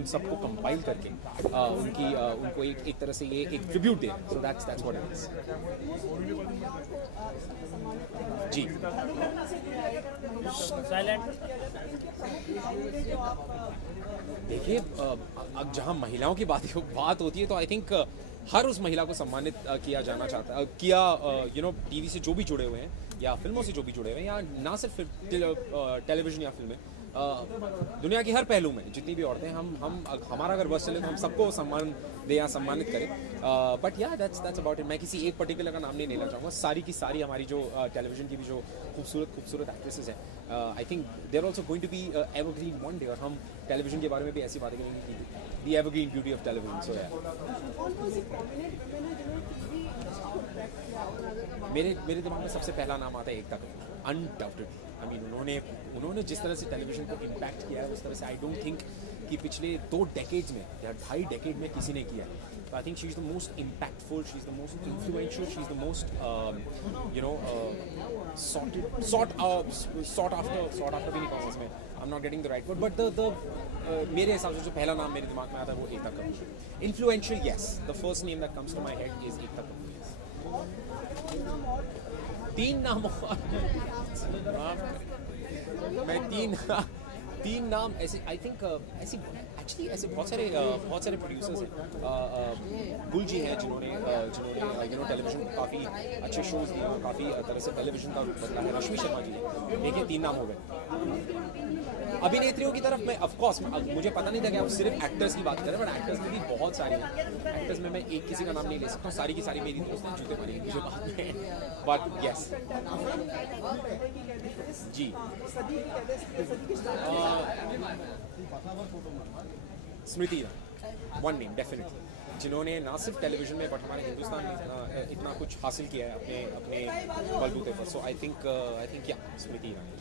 उन सबको कंपाइल करके उनको एक तरह से ये एक ट्रिब्यूट दे। So that's what it is. जी देखिए, अब जहाँ महिलाओं की बात होती है तो आई थिंक हर उस महिला को सम्मानित किया जाना चाहता है, टीवी से जो भी जुड़े हुए हैं या फिल्मों से जो भी जुड़े हुए हैं, या ना सिर्फ टेलीविजन या फिल्में, दुनिया की हर पहलू में जितनी भी औरतें, हमारा अगर बस चले तो हम सबको सम्मान दे या सम्मानित करें। बट या दैट्स अबाउट इट। मैं किसी एक पर्टिकुलर का नाम नहीं लेना चाहूँगा। सारी की सारी हमारी जो टेलीविजन की भी जो खूबसूरत एक्ट्रेसेस हैं, I think they are also going to be evergreen one day. और हम टेलीविजन के बारे में भी ऐसी बातें करेंगे कि दी एवरग्रीन ब्यूटी ऑफ टेलीविजन। सो मेरे दिमाग में सबसे पहला नाम आता है Ekta Kapoor, undoubtedly. I mean उन्होंने जिस तरह से टेलीविजन को इम्पैक्ट किया है, उस तरह से आई डोंट थिंक कि पिछले 2 डेकेड्स में या 2.5 डेकेड में किसी ने किया है। तो I think she is the most impactful, she is the most influential, she is the most sought after भी नहीं कहूँगा इसमें, I am not getting the right word, but मेरे हिसाब से जो पहला नाम मेरे दिमाग में आता है वो Ekta Kapoor. Influential, yes, the first name that comes to my head is Ekta Kapoor. 3 नाम और मैं तीन नाम ऐसे, आई थिंक ऐसे बहुत सारे प्रोड्यूसर्स हैं। गुल जी हैं जिन्होंने टेलीविजन को काफ़ी अच्छे शोज दिए और काफ़ी तरह से टेलीविजन का बदला है। रश्मि शर्मा जी ने, देखिए 3 नाम हो गए। अभिनेत्रियों की तरफ में ऑफकोर्स मुझे पता नहीं था कि आप सिर्फ एक्टर्स की बात करें, बट एक्टर्स में भी बहुत सारी हैं। एक्टर्स में मैं एक किसी का नाम नहीं ले सकता हूँ, सारी की सारी मेरी दोस्त हैं, जूते मारेंगे मुझे बाद में, बट यस जी। Smriti Irani, one name definitely, जिन्होंने ना सिर्फ टेलीविजन में बट हमारे हिंदुस्तान में इतना कुछ हासिल किया है अपने बलबूते पर। सो आई थिंक या स्मृति ईरानी।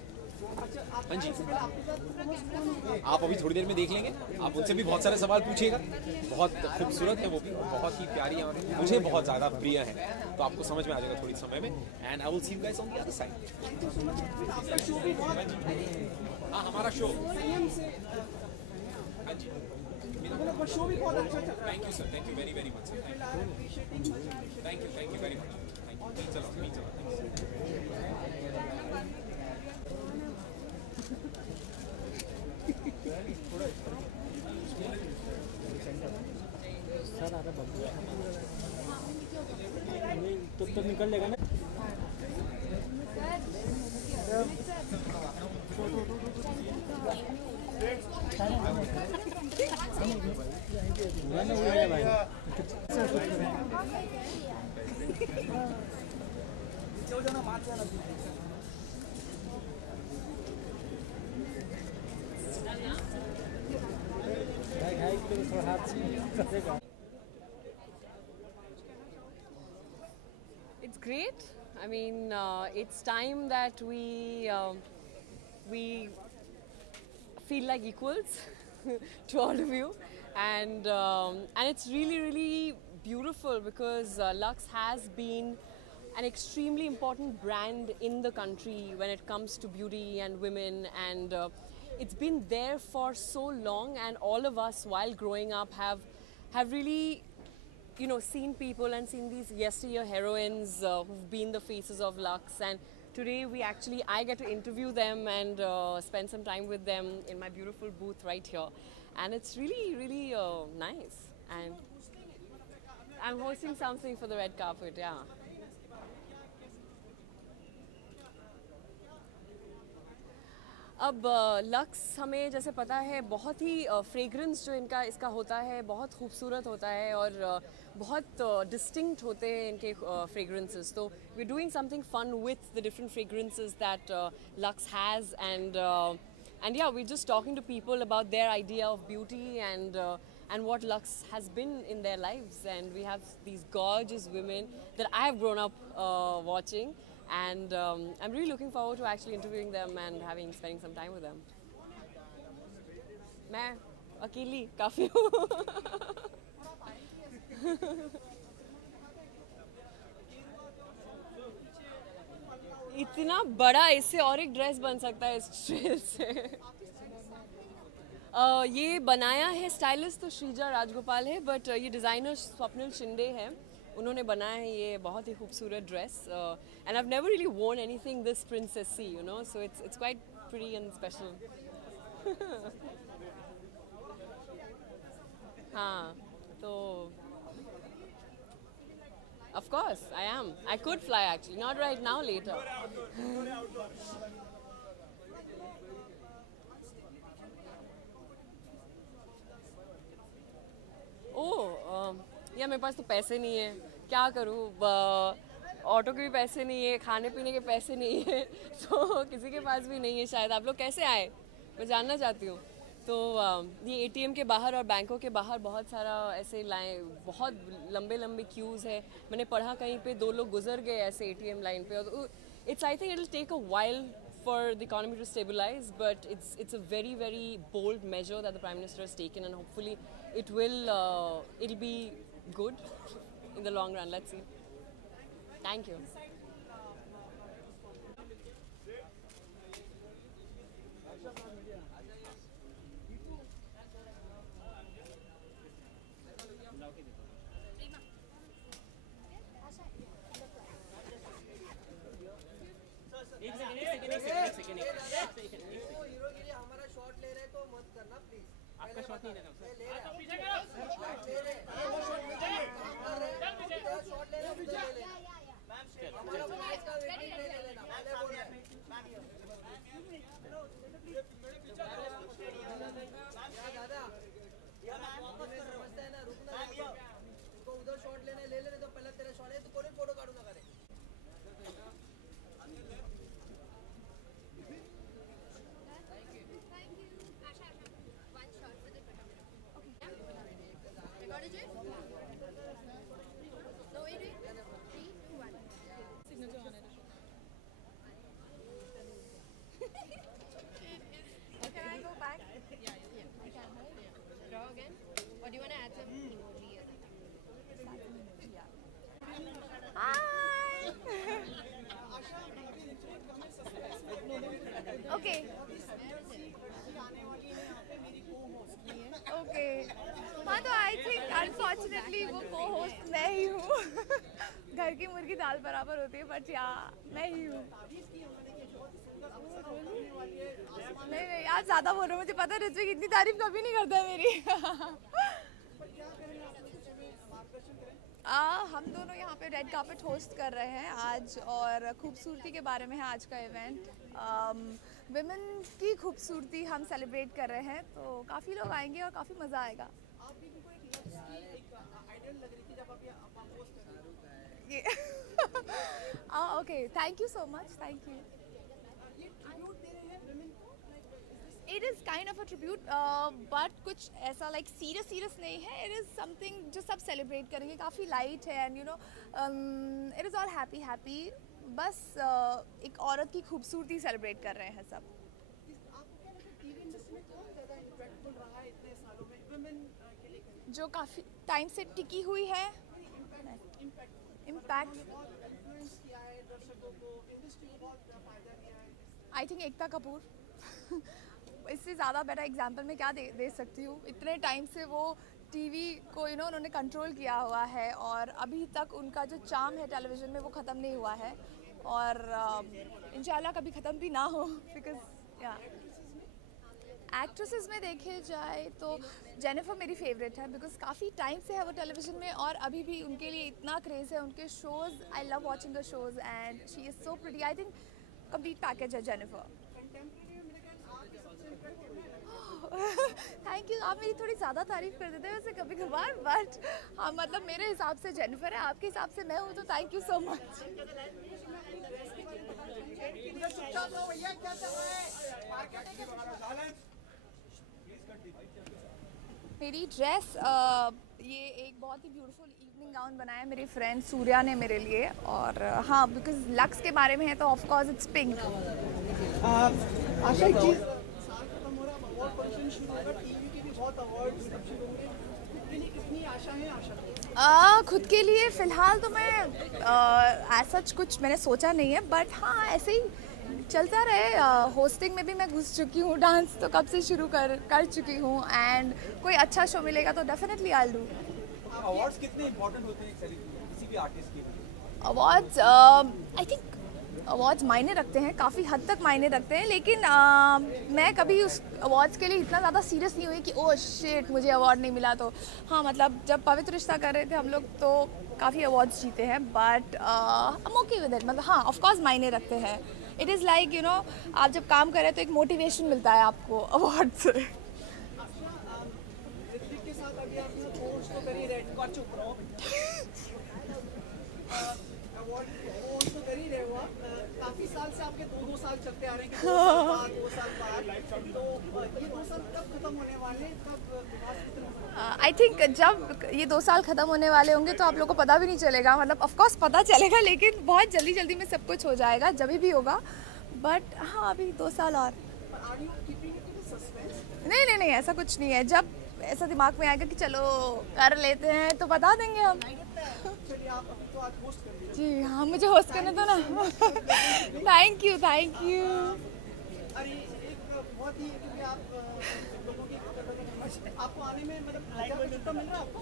हाँ जी, आप अभी थोड़ी देर में देख लेंगे। आप उनसे भी बहुत सारे सवाल पूछिएगा। बहुत खूबसूरत है वो भी, बहुत ही प्यारी है और मुझे बहुत ज़्यादा प्रिय है। तो आपको समझ में आ जाएगा थोड़ी समय में। And I will see you guys on the other side. हाँ, हमारा शो। हाँ जी, शो भी बहुत अच्छा था। Thank you sir, thank you very very much sir. Thank you very much. Thank you. चलो सर आता तो निकल लेगा ना। It's great. I mean, it's time that we feel like equals to all of you, and it's really beautiful because Lux has been an extremely important brand in the country when it comes to beauty and women, and it's been there for so long, and all of us while growing up have really seen people and seen these yesteryear heroines who've been the faces of Lux, and today I get to interview them and spend some time with them in my beautiful booth right here, and it's really nice, and I'm hosting something for the red carpet, yeah. अब lux हमें जैसे पता है बहुत ही fragrance जो इसका होता है बहुत खूबसूरत होता है और बहुत डिस्टिंक्ट होते हैं इनके फ्रेग्रेंसेस, तो we are doing something fun with the different fragrances that Lux has, and yeah, we're just talking to people about their idea of beauty and what Lux has been in their lives, and we have these gorgeous women that I have grown up watching, and I'm really looking forward to actually interviewing them and spending some time with them. मैं अकेली काफ़ी हूँ। इतना बड़ा, इससे और एक dress बन सकता है इस ड्रेस से। ये बनाया है स्टाइलिस्ट तो श्रीजा राजगोपाल है, बट ये डिज़ाइनर स्वप्निल शिंदे है, उन्होंने बनाया है ये बहुत ही खूबसूरत dress. And I have never really worn anything this princessy, you know, so it's quite pretty and special. हाँ, तो of course I am. I could fly actually, not right now, later. ओह या मेरे पास तो पैसे नहीं है, क्या करूँ. ऑटो के भी पैसे नहीं है, खाने पीने के पैसे नहीं है, तो किसी के पास भी नहीं है शायद. आप लोग कैसे आए, मैं जानना चाहती हूँ. तो ये एटीएम के बाहर और बैंकों के बाहर बहुत सारा ऐसे लाइन, बहुत लंबे लंबे क्यूज़ है. मैंने पढ़ा कहीं पे 2 लोग गुजर गए ऐसे एटीएम लाइन पे. It's I think it will take a while for the economy to stabilize, but it's a very very bold measure that the Prime Minister has taken, and hopefully it'll be good in the long run. Let's see. Thank you. Hero के लिए हमारा shot ले रहे तो मत करना please. आपका shot नहीं लेना. ले रहे शॉट ले रहे हमारा मैच का वेटिंग ले लेना. पहले बोल रहे दादा समझता है ना, रुकना उनको उधर शॉट लेने ले लेने तो पहले तेरे शॉट है तो कोई फोटो काढू नका रे. Can I go back? Yeah. I can. Draw again? Or do you want to add some emoji or something? Hi! Okay. Okay. हाँ तो आई थिंक अनफॉर्चुनेटली वो को होस्ट मैं ही हूँ. घर की मुर्गी दाल बराबर होती है, बट या मैं ही हूँ. नहीं यार ज़्यादा बोल रहे हो, मुझे पता है ऋत्विक इतनी तारीफ कभी नहीं करता मेरी. हम दोनों यहाँ पे रेड कार्पेट होस्ट कर रहे हैं आज, और खूबसूरती के बारे में है आज का इवेंट. विमेन की खूबसूरती हम सेलिब्रेट कर रहे हैं, तो काफ़ी लोग आएंगे और काफ़ी मज़ा आएगा. Okay, thank you so much, thank you. It is kind of a tribute, but कुछ ऐसा like serious नहीं है. It is something जो सब celebrate करेंगे, काफ़ी light है, and you know it is all happy. बस एक औरत की खूबसूरती celebrate कर रहे हैं सब. जो काफ़ी टाइम से टिकी हुई है. Impact I think Ekta Kapoor. इससे ज़्यादा बेटर एग्जाम्पल मैं क्या दे सकती हूँ. इतने टाइम से वो टीवी को उन्होंने कंट्रोल किया हुआ है, और अभी तक उनका जो चार्म है टेलीविज़न में वो ख़त्म नहीं हुआ है, और इंशाल्लाह कभी ख़त्म भी ना हो. बिकॉज या एक्ट्रेसेस में देखे जाए तो जेनिफर मेरी फेवरेट है, बिकॉज काफ़ी टाइम से है वो टेलीविज़न में, और अभी भी उनके लिए इतना क्रेज़ है. उनके shows, I love watching the shows, and she is so pretty. I think complete package है जेनिफर. Thank you. आप मेरी थोड़ी ज़्यादा तारीफ़ कर देते हैं वैसे कभी कभार, बट हाँ मतलब मेरे हिसाब से जेनिफर है, आपके हिसाब से मैं हूँ, तो थैंक यू सो मच. मेरी ड्रेस ये एक बहुत ही ब्यूटीफुल इवनिंग गाउन बनाया है मेरी फ्रेंड सूर्या ने मेरे लिए, और हाँ बिकॉज लक्स के बारे में है तो of course it's pink. Asha ji award function शुरू होगा, टीवी के भी बहुत अवार्ड्स शुरू होंगे, कितनी आशा है आशा? खुद के लिए फ़िलहाल तो मैं सच कुछ मैंने सोचा नहीं है, बट हाँ ऐसे ही चलता रहे। होस्टिंग में भी मैं घुस चुकी हूँ, डांस तो कब से शुरू कर चुकी हूँ, एंड कोई अच्छा शो मिलेगा तो डेफिनेटली आई डू। अवार्ड्स कितने इंपॉर्टेंट होते हैं किसी भी आर्टिस्ट के लिए? अवार्ड्स आई थिंक अवार्ड्स मायने रखते हैं, काफ़ी हद तक मायने रखते हैं, लेकिन मैं कभी उस अवार्ड्स के लिए इतना ज़्यादा सीरियस नहीं हुई कि ओह शिट मुझे अवार्ड नहीं मिला। तो हाँ, मतलब जब पवित्र रिश्ता कर रहे थे हम लोग तो काफ़ी अवार्ड्स जीते हैं, but I am okay with it. मतलब हाँ, ऑफ कोर्स मायने रखते हैं। It is like you know, आप जब काम कर रहे हैं तो एक मोटिवेशन मिलता है आपको अवार्ड से। ऋतिक के साथ अभी आपने कोर्स तो करी, रेड कार्ड चुप रहो, अवार्ड कोर्स तो कर ही रहे हो आप। काफी साल से आपके दो साल चलते आ रहे हैं कि 2 साल बाद, तो ये 2 साल कब खत्म होने वाले हैं? कब आई थिंक जब ये 2 साल ख़त्म होने वाले होंगे तो आप लोगों को पता भी नहीं चलेगा। मतलब ऑफ कोर्स पता चलेगा, लेकिन बहुत जल्दी जल्दी में सब कुछ हो जाएगा जब भी होगा। बट हाँ, अभी 2 साल और। नहीं, ऐसा कुछ नहीं है। जब ऐसा दिमाग में आएगा कि चलो कर लेते हैं तो बता देंगे हम। जी हाँ, मुझे होस्ट करने दो ना। Thank you. अरे एक बहुत ही, क्योंकि आप लोगों की आपको आने में मतलब छुट्टा मिल रहा है आपको?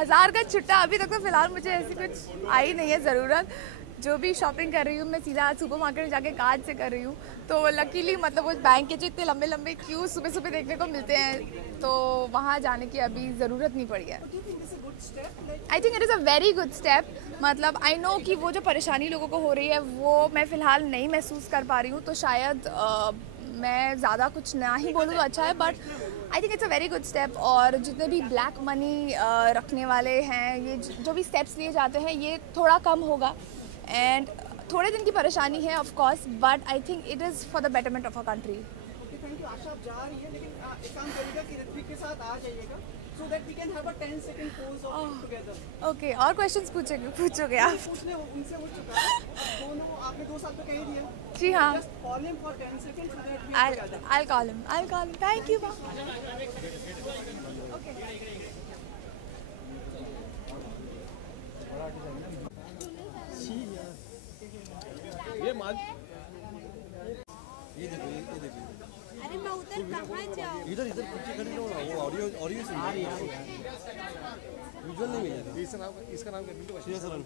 1000 का छुट्टा अभी तक तो फिलहाल मुझे ऐसी कुछ आई नहीं है ज़रूरत। जो भी शॉपिंग कर रही हूँ मैं सीधा सुपर मार्केट जाके कार्ड से कर रही हूँ। तो लकीली मतलब वो बैंक के जो इतने लंबे लंबे क्यू सुबह सुबह देखने को मिलते हैं, तो वहाँ जाने की अभी ज़रूरत नहीं पड़ी है। आई think it is a very good step. मतलब आई नो कि वो जो परेशानी लोगों को हो रही है वो मैं फ़िलहाल नहीं महसूस कर पा रही हूँ, तो शायद मैं ज़्यादा कुछ ना ही बोलूँ तो अच्छा है, but I think it's a very good step. और जितने भी ब्लैक मनी रखने वाले हैं, ये जो भी स्टेप्स लिए जाते हैं, ये थोड़ा कम होगा। एंड थोड़े दिन की परेशानी है of course, but I think it is for the betterment of a country. Thank you. Asha आप जा रही है, लेकिन एक काम करिएगा कि ऋत्विक के साथ आ जाइएगा, so that we can have a 10-second pose of together. Okay, और क्वेश्चंस पूछोगे आप? पूछने उनसे हो चुका है, दोनों आपने 2 साल तो कह ही दिया। जी हाँ, Just call him for 10 seconds so that we can together. I'll call him. Thank you, ma'am. ये मान अरे मैं उधर कहाँ जाऊँ? इधर पीछे खड़ी रहो ना, वो ऑडियो सुन रही है। विजुअल नहीं मिलेगा। इसका नाम क्या? श्रेयस रन।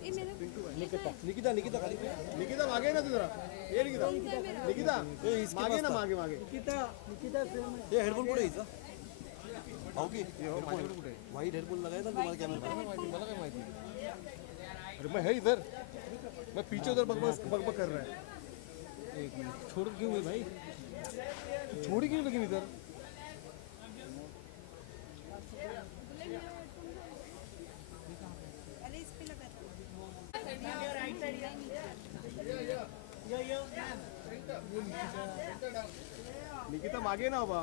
निकिता खाली। निकिता मागे ना तू जरा, ये निकिता मागे ना, मागे निकिता ये हेडफोन कुठे हिचा भाऊ की व्हाईट हेडफोन लगायचा तुम्हाला कॅमेरा? मला काय माहिती? अरे मैं है इधर, मैं पीछे उधर बक कर रहा है। एक मिनट, छोड़ क्यों गई भाई? छोड़ी क्यों लेकिन इधर? अरे इस पे लगा निकिता मागे ना बाबा।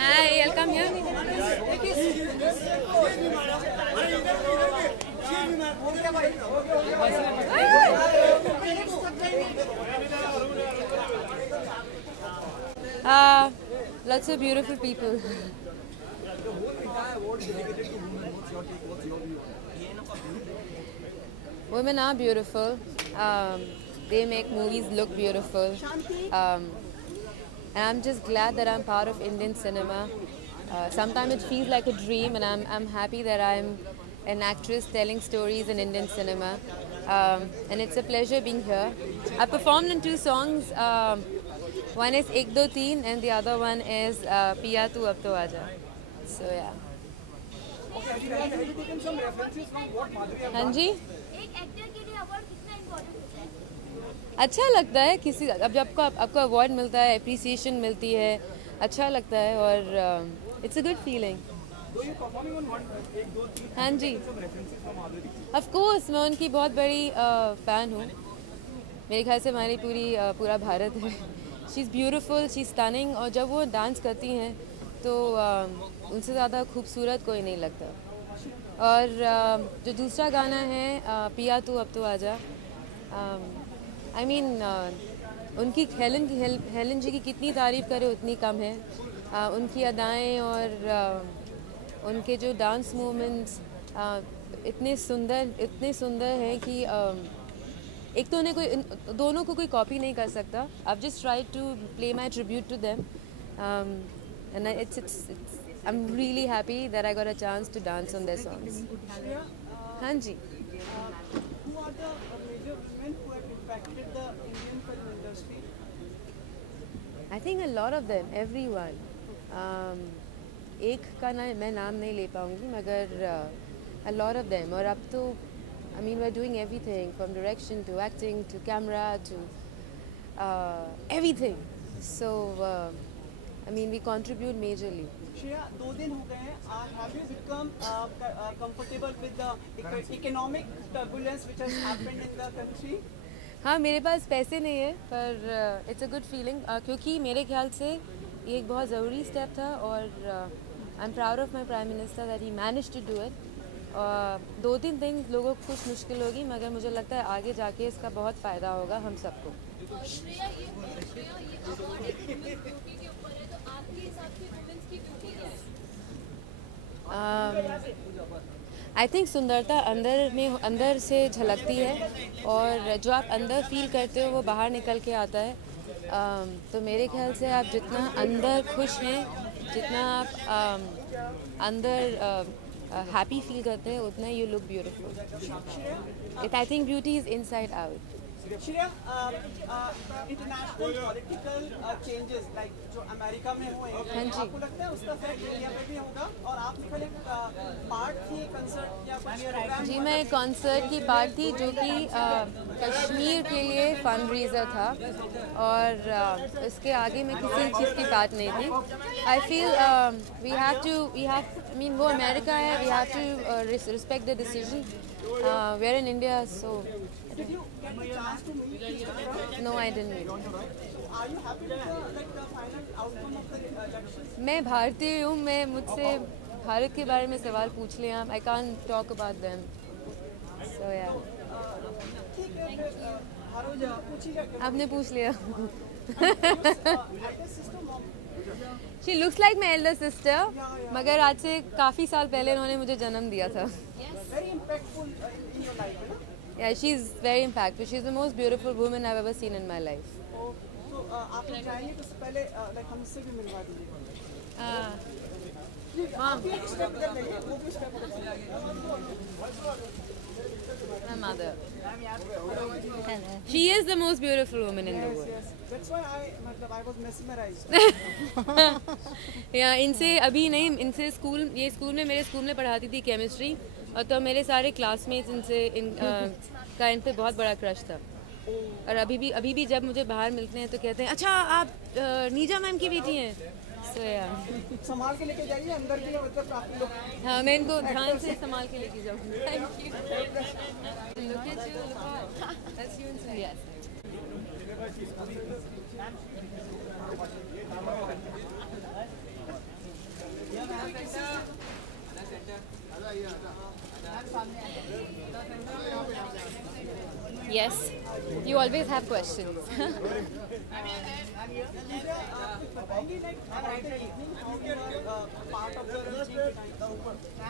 Hi, I'll come here. Lots of beautiful people. Women are beautiful. They make movies look beautiful. And I'm just glad that I'm part of Indian cinema. Sometimes it feels like a dream, and I'm happy that I'm an actress telling stories in Indian cinema. And it's a pleasure being here. I performed in 2 songs. One is Ek Do Teen, and the other one is Piya Tu Ab To Aaja. So yeah. have you taken some references from what Madhuri हाँ जी, एक actor के लिए award कितना important होता है? अच्छा लगता है किसी अब जब आपको अवार्ड मिलता है, अप्रिसिएशन मिलती है, अच्छा लगता है और इट्स अ गुड फीलिंग। हाँ जी, ऑफ कोर्स मैं उनकी बहुत बड़ी फ़ैन हूँ। मेरे ख्याल से हमारी पूरा भारत है। She is beautiful, she is stunning, और जब वो डांस करती हैं तो उनसे ज़्यादा खूबसूरत कोई नहीं लगता। और जो दूसरा गाना है पिया तू अब तो आजा, आई मीन उनकी हेलन जी की कितनी तारीफ़ करे उतनी कम है। उनकी अदाएं और उनके जो डांस मूवमेंट्स इतने सुंदर हैं कि एक तो उन्हें कोई दोनों को कोई कॉपी नहीं कर सकता। I've just tried to play my tribute to them, and I'm really happy that I got a chance to dance on their songs. हाँ जी। Who are the major women who have impacted the Indian film industry? I think a lot of them, everyone. एक का मैं नाम नहीं ले पाऊँगी, मगर a lot of them. और अब तो I mean we're doing everything from direction to acting to camera to everything. So I mean we contribute majorly. Shreya, 2 दिन हो गए हैं. Have you become comfortable with the economic turbulence which has happened in the country? हाँ, मेरे पास पैसे नहीं है, पर it's a good feeling, क्योंकि मेरे ख्याल से ये एक बहुत ज़रूरी स्टेप था, और I'm proud of my Prime Minister that he managed to do it. 2-3 दिन लोगों को कुछ मुश्किल होगी, मगर मुझे लगता है आगे जाके इसका बहुत फ़ायदा होगा हम सबको। आई थिंक सुंदरता अंदर से झलकती है, और जो आप अंदर फील करते हो वो बाहर निकल के आता है। तो मेरे ख्याल से आप जितना अंदर खुश हैं, जितना आप अंदर हैप्पी फील करते हैं, उतना you look beautiful. I think beauty is inside out. Shreya, international political changes like जो अमेरिका में हुए हैं, आपको लगता है उसका इफेक्ट इंडिया में भी होगा? और आप कल एक पार्ट थी कंसर्ट या कुछ प्रोग्राम? जी, मैं कंसर्ट की पार्ट थी जो कि कश्मीर के लिए फंड रेजर था, और इसके आगे मैं किसी चीज़ की बात नहीं थी। I feel we have I mean वो अमेरिका है, we have to respect the decision. We are in India, so Did you get the chance to meet Mr. Trump? No, I didn't. Are you happy with the final outcome of the elections? मैं भारतीय हूँ, मुझसे भारत के बारे में सवाल पूछ लें आप। I can't talk about them. So yeah. ठीक है, आपने पूछ लिया। She looks like my elder sister, मगर आज से काफ़ी साल पहले उन्होंने मुझे जन्म दिया था। Very impactful in your life, है ना? Yeah, she's very impactful. She's the most beautiful woman I've ever seen in my life. तो आप लोग जाएंगे तो पहले हमसे भी मिलवा दीजिए। Mom. एक स्टेप कर लेंगे, वो भी step My mother. She is the most beautiful woman in the world. Yes, that's why I was mesmerized. या इनसे अभी नहीं, इनसे ये स्कूल में मेरे स्कूल में पढ़ाती थी केमिस्ट्री, और तो मेरे सारे क्लासमेट्स का इन पे बहुत बड़ा क्रश था। और अभी भी जब मुझे बाहर मिलते हैं तो कहते हैं, अच्छा आप नीजा मैम की बेटी हैं। So yeah. संभाल के लेके जाइए अंदर के लिए, मतलब काफी लोग। हाँ, मैं इनको ध्यान से संभाल के लेके जाऊँगी। Thank you. Look at you, look at that's you inside. Yes. Yes, you always have questions.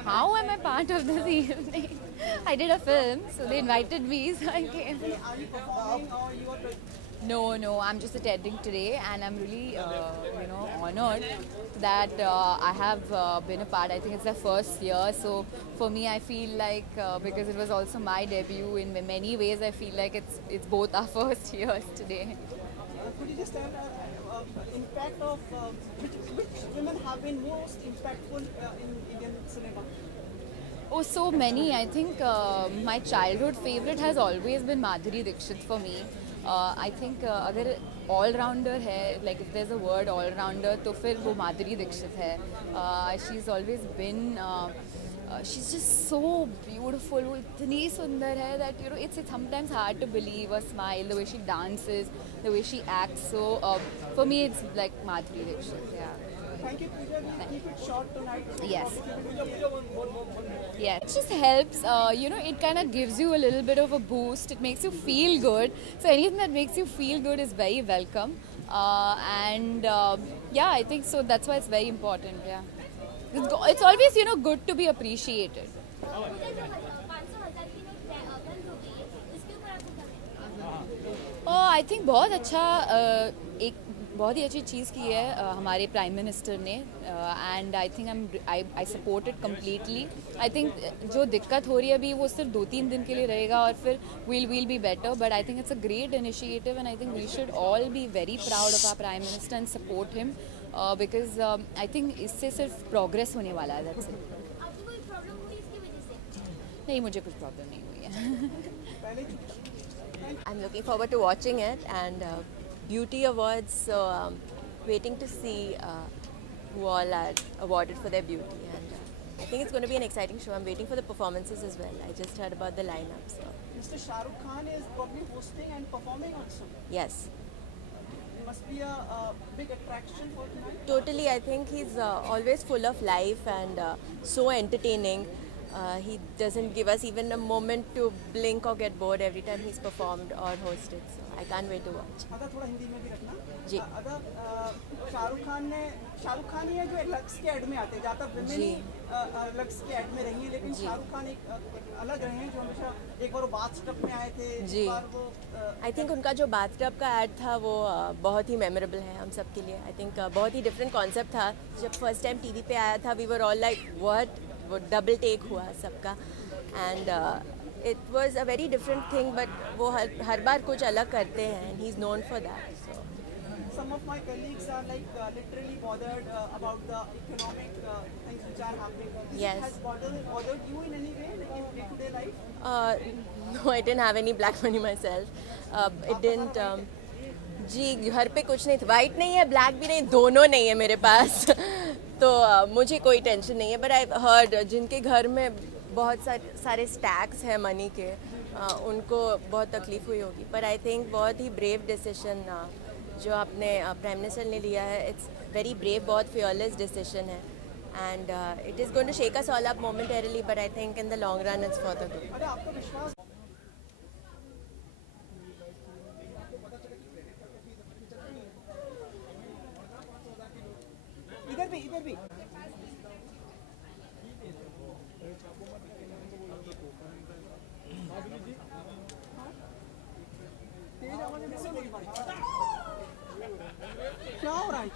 How am I part of this evening? I did a film, so they invited me, so I came. No, I'm just attending today, and I'm really, honored that I have been a part. I think it's the first year, so for me, I feel like because it was also my debut, in many ways, I feel like it's both our first years today. Could you just tell impact of which women have been most impactful in Indian cinema? Oh, so many. I think my childhood favorite has always been Madhuri Dixit for me. I think अगर all-rounder है, like if there's a word all-rounder, तो फिर वो माधुरी दीक्षित है. She's always been she's just so beautiful. वो इतनी सुंदर है that you know it's sometimes hard to believe her smile, the way she dances, the way she acts. So for me it's like Madhuri Dixit. Yeah. Thank you, Pooja. We'll keep it short tonight. Yes. Pooja. Yeah, it just helps. You know, it kind of gives you a little bit of a boost. It makes you feel good. So anything that makes you feel good is very welcome. Yeah, I think so. That's why it's very important. Yeah, it's always good to be appreciated. Oh, I think बहुत अच्छा एक बहुत ही अच्छी चीज़ की है हमारे prime minister ने and I think I support it completely. I think जो दिक्कत हो रही है अभी वो सिर्फ 2-3 दिन के लिए रहेगा और फिर we'll be better. But I think it's a great initiative and I think we should all be very proud of our prime minister and support him because I think इससे सिर्फ प्रोग्रेस होने वाला है. That's it. आपको कोई problem हुई इसकी वजह से? नहीं, मुझे कुछ प्रॉब्लम नहीं हुई है. I'm looking forward to watching it and Beauty Awards, so waiting to see who all are awarded for their beauty, and I think it's going to be an exciting show. I'm waiting for the performances as well. I just heard about the lineup. So Mr. Shah Rukh Khan is probably hosting and performing also. yes, It must be a big attraction for tonight. totally. I think he's always full of life and so entertaining. He doesn't give us even a moment to blink or get bored every time he's performed or hosted. So I can't wait to watch. अदा थोड़ा हिंदी में भी रखना. जी. अदा शाहरुख खान ही है जो lux के add में आते हैं. ज़्यादातर विमेन ही लक्स के एड में रही हैं, लेकिन शाहरुख खान एक अलग रहे हैं जो हमेशा एक बार वो बाथटब में आए थे. जी. एक बार वो आई थिंक उनका जो बाथटब का एड था वो बहुत ही मेमोरेबल है हम सब के लिए. आई थिंक बहुत ही डिफरेंट कॉन्सेप्ट था. जब फर्स्ट टाइम टीवी पे आया था we were all like what. वो डबल टेक हुआ सबका and it was a very different thing but वो हर बार कुछ अलग करते हैं and he is known for that. So some of my colleagues are like literally bothered about the economic things which are happening. Yes. Has bothered you in any way, like in day-to-day life? No, I didn't have any black money myself. It didn't. जी, घर पे कुछ नहीं था. White नहीं है, black भी नहीं, दोनों नहीं है मेरे पास. तो मुझे कोई टेंशन नहीं है. बट आई हर्ड जिनके घर में बहुत सारे स्टैक्स हैं मनी के, उनको बहुत तकलीफ हुई होगी. पर आई थिंक बहुत ही ब्रेव डिसीजन जो आपने प्राइम मिनिस्टर ने लिया है. इट्स वेरी ब्रेव, बहुत फियरलेस डिसीजन है and it is going to shake us all up momentarily but I think in the long run it's for the good. अरे आपको विश्वास इधर भी तेज आवाज में से नहीं पड़ी. क्या हो रहा है?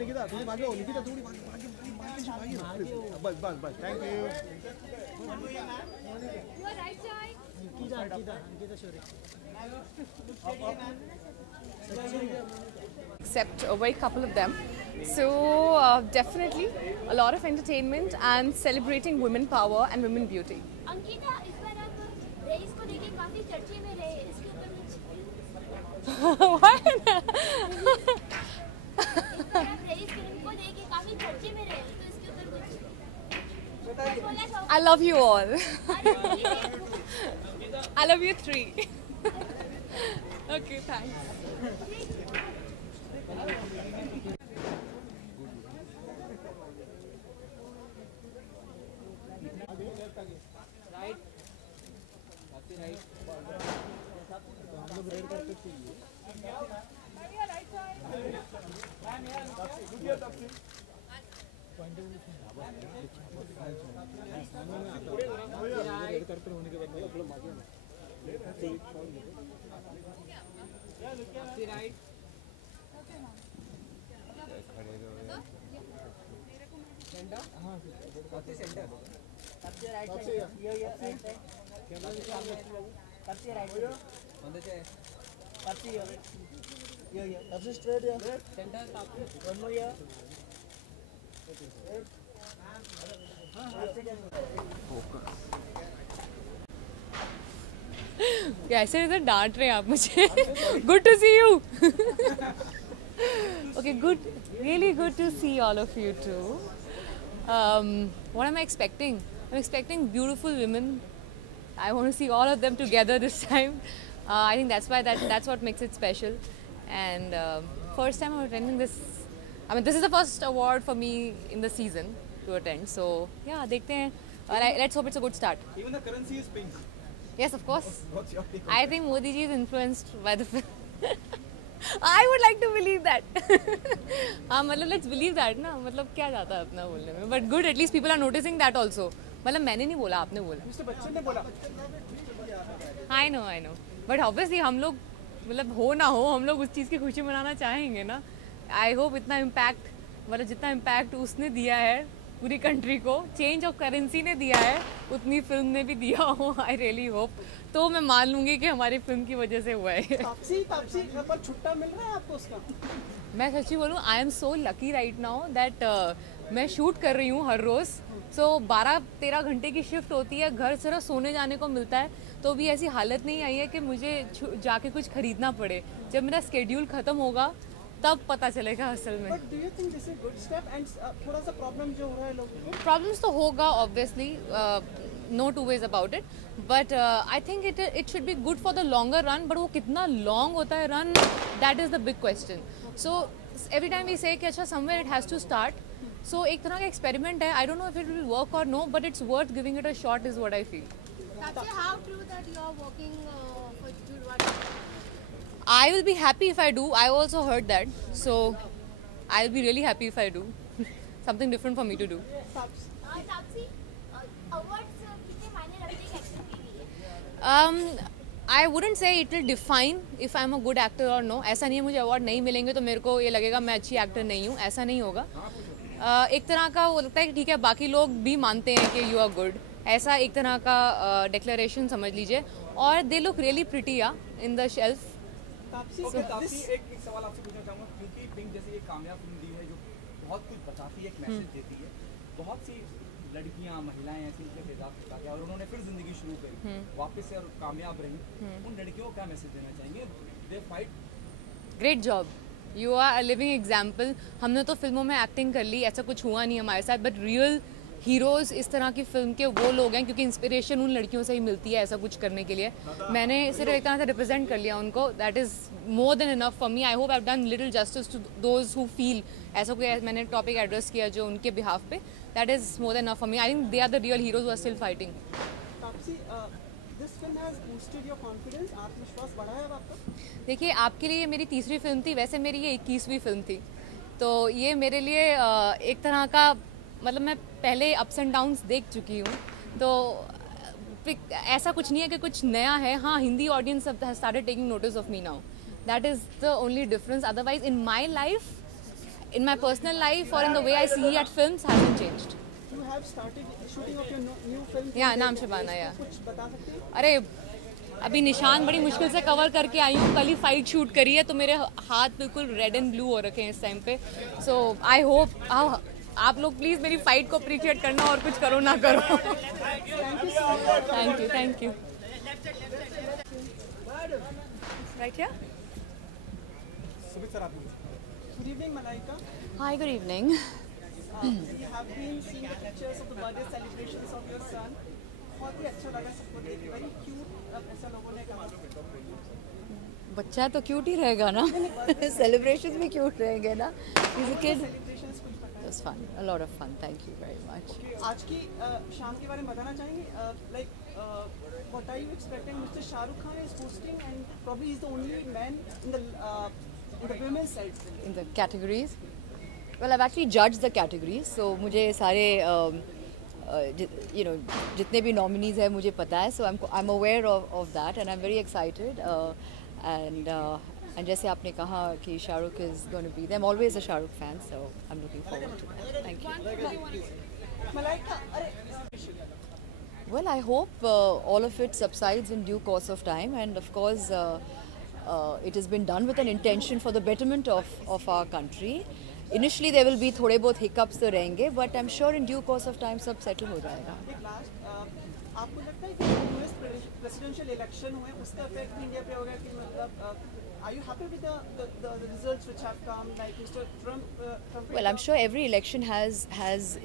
निकिता थोड़ी भागे हो. निकिता थोड़ी भागे. बस thank you. Except a very couple of them. So definitely a lot of entertainment and celebrating women power and women beauty. Ankita, इस बार आप रेस को लेके काफी चर्चे में रहे. इसके ऊपर कुछ इस बार आप रेस फिल्म को लेके काफी चर्चे में रहे. तो इसके ऊपर कुछ बोलना चाहो? I love you all. I love you three. Okay, thanks. कैसे इधर डांट रहे हैं आप मुझे? Good to see you. Okay, good, really good to see all of you too. What am I expecting? I'm expecting beautiful women. I want to see all of them together this time. I think that's what makes it special. And first time I'm attending this. I mean, this is the first award for me in the season to attend. So yeah, dekhte hain. Let's hope it's a good start. Even the currency is pink. Yes, of course. What's your take? I think Modi ji is influenced by the film. I would like to believe that. हाँ मतलब let's believe that ना, मतलब क्या जाता है अपना बोलने में. But good, at least people are noticing that also. मतलब मैंने नहीं बोला, आपने बोला. मिस्टर बच्चन ने बोला. I know. But obviously हम लोग मतलब हो ना हो, हम लोग उस चीज़ की खुशी मनाना चाहेंगे ना. I hope इतना impact, मतलब जितना impact उसने दिया है पूरी कंट्री को, चेंज ऑफ करेंसी ने दिया है, उतनी फिल्म ने भी दिया हो. I really hope. तो मैं मान लूंगी कि हमारी फिल्म की वजह से हुआ है. तापसी पर छुट्टा मिल रहा है आपको उसका? मैं सच्ची बोलूँ, I am so lucky right now that मैं शूट कर रही हूँ हर रोज़. सो 12-13 घंटे की शिफ्ट होती है, घर सिर्फ सोने जाने को मिलता है. तो भी ऐसी हालत नहीं आई है कि मुझे जाके कुछ खरीदना पड़े. जब मेरा स्केड्यूल ख़त्म होगा तब पता चलेगा असल में. But do you think this is a good step? And थोड़ा सा प्रॉब्लम जो हो रहा है लोगों को? प्रॉब्लम्स तो होगा obviously, no two ways about it. But I think it should be good for the longer run. But वो कितना लॉन्ग होता है run, that is the big question. So every time we say कि अच्छा somewhere it has to start. So एक तरह का experiment है. I don't know if it will work और no, but it's worth giving it a shot is what I feel. How true that you are working for Jurwani? I will be happy if I do. I also heard that. So I'll be really happy if I do. Something different for me to do. Taapsee, awards कितने मायने रखते हैं actor के लिए? I wouldn't say it will define if I'm a good actor or no. ऐसा नहीं है मुझे अवार्ड नहीं मिलेंगे तो मेरे को ये लगेगा मैं अच्छी एक्टर नहीं हूँ. ऐसा नहीं होगा. एक तरह का वो लगता है कि ठीक है बाकी लोग भी मानते हैं कि यू आर गुड. ऐसा एक तरह का डिक्लेरेशन समझ लीजिए. और they look really pretty in the shelf. Taapsee एक सवाल आपसे पूछना चाहूँगा, क्योंकि पिंक जैसी एक कामयाब फिल्म दी है जो बहुत कुछ बताती है, एक मैसेज देती है. बहुत सी लड़कियाँ, महिलाएं ऐसी उनके तेजाब से काटे और उन्होंने फिर जिंदगी शुरू करी वापस से और कामयाब रही. उन लड़कियों को क्या मैसेज देना चाहेंगे? They fight. Great job. You are a living example. हमने तो फिल्मों में एक्टिंग कर ली, ऐसा कुछ हुआ नहीं हमारे साथ. बट रियल हीरोज़ इस तरह की फिल्म के वो लोग हैं क्योंकि इंस्पिरेशन उन लड़कियों से ही मिलती है ऐसा कुछ करने के लिए. मैंने सिर्फ एक तरह से रिप्रेजेंट कर लिया उनको. That is more than enough for me. I hope I have done little justice to those who feel. ऐसा कोई मैंने टॉपिक एड्रेस किया जो उनके बिहाफ पे. That is more than enough for me. I think they are the real heroes who are still fighting. Taapsee, this film has boosted your confidence. आत्मविश्वास बढ़ा है आपका? देखिए, आपके लिए मेरी तीसरी फिल्म थी, वैसे मेरी ये 21वीं फिल्म थी. तो ये मेरे लिए एक तरह का मतलब मैं पहले अप्स एंड डाउन्स देख चुकी हूँ. तो ऐसा कुछ नहीं है कि कुछ नया है. हाँ, हिंदी ऑडियंस सब started taking notice of me now. That is the only difference. Otherwise in my life, in my personal life और in the way I see at films hasn't changed. You have started shooting of your new film. या नाम शबाना. या कुछ बता सकते हैं? अरे अभी निशान बड़ी मुश्किल से कवर करके आई हूँ. कल ही फाइट शूट करी है तो मेरे हाथ बिल्कुल रेड एंड ब्लू हो रखे हैं इस टाइम पे. सो आई होप आप लोग प्लीज़ मेरी फाइट को अप्रिशिएट करना और कुछ करो ना करो. Thank you. Right here. Good evening, Malaika. Hi, good evening. We have been seeing the pictures of the birthday celebrations of your son. बहुत ही अच्छा लगा सबको देख के. Very cute. ऐसा लोगों ने कहा. बच्चा तो क्यूट ही रहेगा ना. सेलिब्रेशंस भी क्यूट रहेंगे ना. He's a kid. It was fun. A lot of fun. Thank you very much. आज की शाम के बारे में बताना चाहेंगे. Like what are you expecting? Mr. Shah Rukh Khan is hosting and probably he's the only man in the women's side. In the categories. Well, I've actually judged the categories, so मुझे सारे जितने भी nominees हैं मुझे पता है, so I'm aware of that and I'm very excited and And जैसे आपने कहा कि Shahrukh is going to be there, I'm always a Shahrukh fan, so I'm looking forward to that. Thank you. Well, I hope all of it subsides in due course of time, and of course it has been done with an intention for the betterment of our country. Initially there will be थोड़े बहुत hiccups तो रहेंगे, but I'm sure in due course of time सब settle हो जाएगा. आपको लगता है कि यूएस प्रेसिडेंशियल इलेक्शन हुए उसका इफेक्ट इंडिया पे होगा कि मतलब are you happy with the results which have come, like Mr. Trump? Well, I'm sure every election has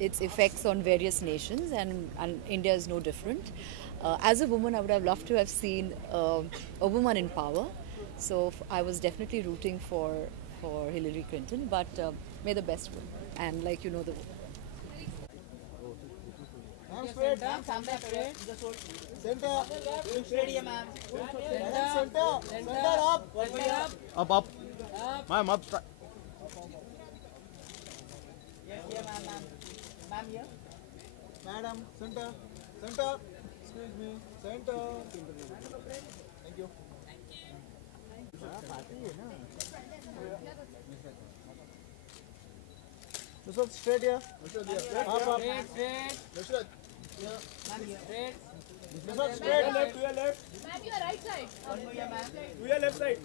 its effects on various nations, and India is no different. As a woman, I would have loved to have seen a woman in power. So I was definitely rooting for Hillary Clinton, but may the best win. And like you know the. Up. Ma'am, up. Madam, center. Excuse me, center. Thank you. Nusrat, straight here. Up. Nusrat. Nusrat, straight. To your left. Ma'am, your right side. To your left side.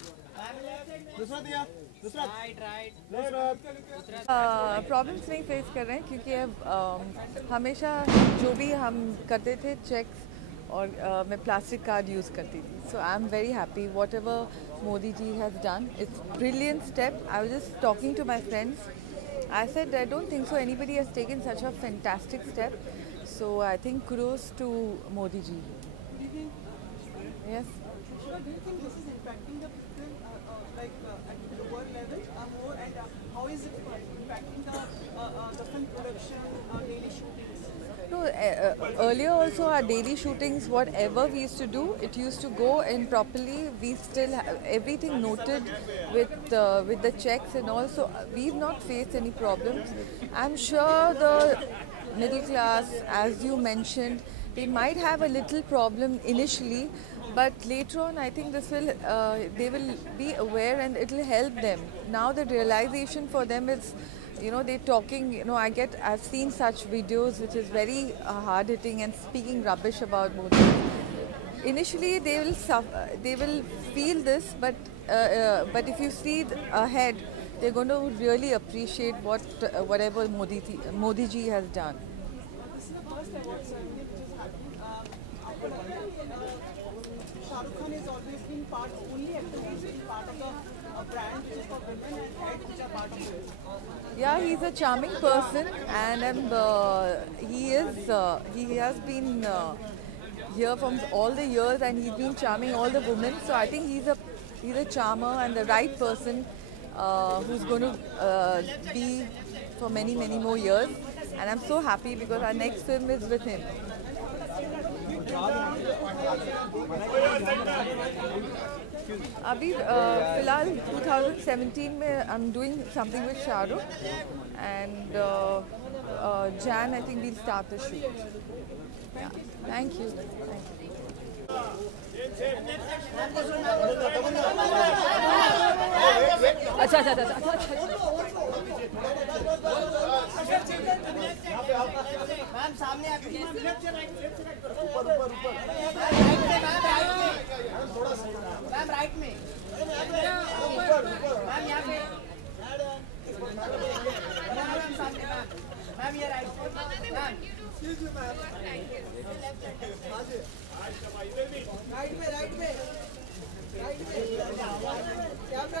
Nusrat here. Nusrat. Right. Nusrat. Problems नहीं face कर रहे हैं क्योंकि अब हमेशा जो भी हम करते थे चेक्स और मैं प्लास्टिक कार्ड यूज़ करती थी. So I am very happy whatever Modi ji has done. It's brilliant step. I was just talking to my friends. I said I don't think so anybody has taken such a fantastic step. So I think kudos to Modi ji. Yes. Do you think this is impacting the people like at the lower level more, and how is it impacting the film production, daily shootings? No, earlier also our daily shootings, whatever we used to do, it used to go in properly. We still have everything noted with the checks and all. So we've not faced any problems. I'm sure the middle class, as you mentioned, they might have a little problem initially, but later on I think this will they will be aware and it will help them. Now the realization for them is, they're talking, I've seen such videos which is very hard hitting and speaking rubbish about Modi. Initially they will suffer, they will feel this, but if you see ahead, they're going to really appreciate whatever Modi ji has done. This is the first award ceremony which is happening. Shah Rukh Khan has always been only actor who has been part of a brand which is for women and head which are part of it. Yeah, he's a charming person, and he has been here from all the years, and he's been charming all the women. So I think he's a charmer and the right person who's going to be for many more years. And I'm so happy because our next film is with him. अभी फिलहाल 2017 में I'm doing something with Shahrukh, and Jan I think we'll start the shoot. Yeah. Thank you. Ma'am सामने आके ma'am right में ma'am यहाँ पे ma'am सामने ma'am ये राइट मैम राइट में कैमरा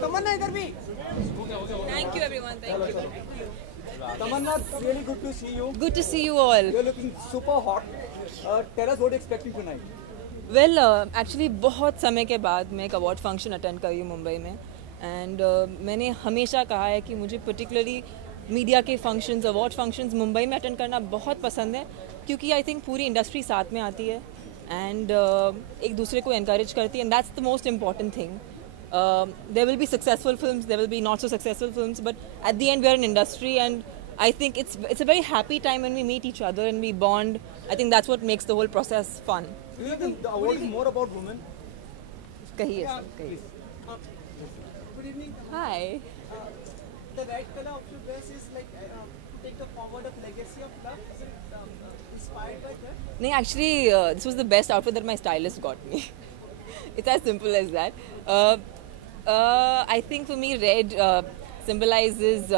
तमन्ना इधर भी. Thank you everyone. Thank you. Tamanna, really good to see you. Good to see you all. You're looking super hot. Tell us what you're expecting tonight. Well, actually बहुत समय के बाद मैं एक award function attend कर रही हूँ मुंबई में, एंड मैंने हमेशा कहा है कि मुझे पर्टिकुलरली मीडिया के फंक्शंस, अवार्ड फंक्शंस मुंबई में अटेंड करना बहुत पसंद है, क्योंकि आई थिंक पूरी इंडस्ट्री साथ में आती है एंड एक दूसरे को encourage करती है, and that's the most important thing. There will be successful films, there will be not so successful films, but at the end we are an industry, and I think it's a very happy time when we meet each other and we bond. I think that's what makes the whole process fun. Do you think the award is more about women? कहिए sir, कहिए. Good evening. Hi. The red color of your dress is like to take the forward of legacy of love. Is it inspired by that? No, actually, this was the best outfit that my stylist got me. It's as simple as that. I think for me, red symbolizes,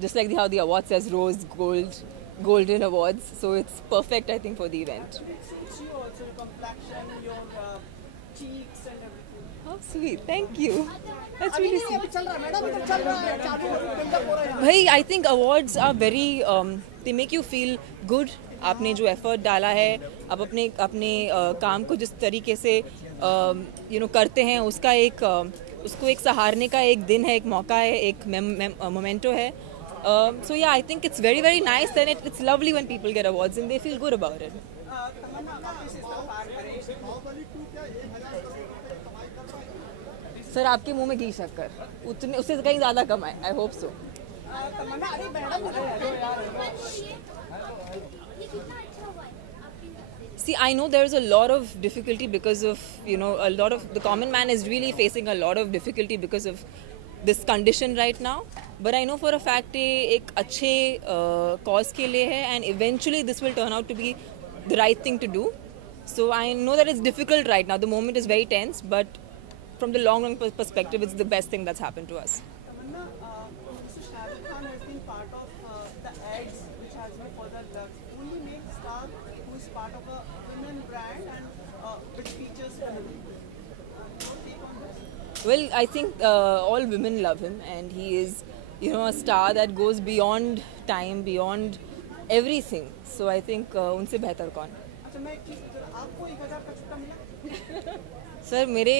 just like how the award says rose, gold, golden awards. So it's perfect, I think, for the event. It suits you also, your complexion, your cheeks and everything. How sweet. Thank you. That's really sweet. Bhai, I think awards are very, they make you feel good. आपने जो effort डाला है, आप अपने काम को जिस तरीके से करते हैं, उसको एक सहारने का एक दिन है, एक मौका है, एक मोमेंटो है. So yeah, I think it's very, very nice and it's lovely when people get awards and they feel good about it. Sir आपके मुंह में घी शक्कर उससे कहीं ज़्यादा कमाए. I hope so. See, I know there is a lot of difficulty because of, a lot of, the common man is really facing a lot of difficulty because of this condition right now. But I know for a fact एक अच्छे cause के लिए है and eventually this will turn out to be the right thing to do. So I know that it's difficult right now. The moment is very tense, but from the long run perspective, it's the best thing that's happened to us. Tamanna, Mr. Shah Rukh Khan has been part of the ads which has been for the Lux. Only male star who is part of a women brand and which features women. Well, I think all women love him and he is, a star that goes beyond time, beyond everything. So I think उनसे बेहतर कौन? अच्छा मैं एक चीज़ आपको 1000 का छुट्टा मिला? सर मेरे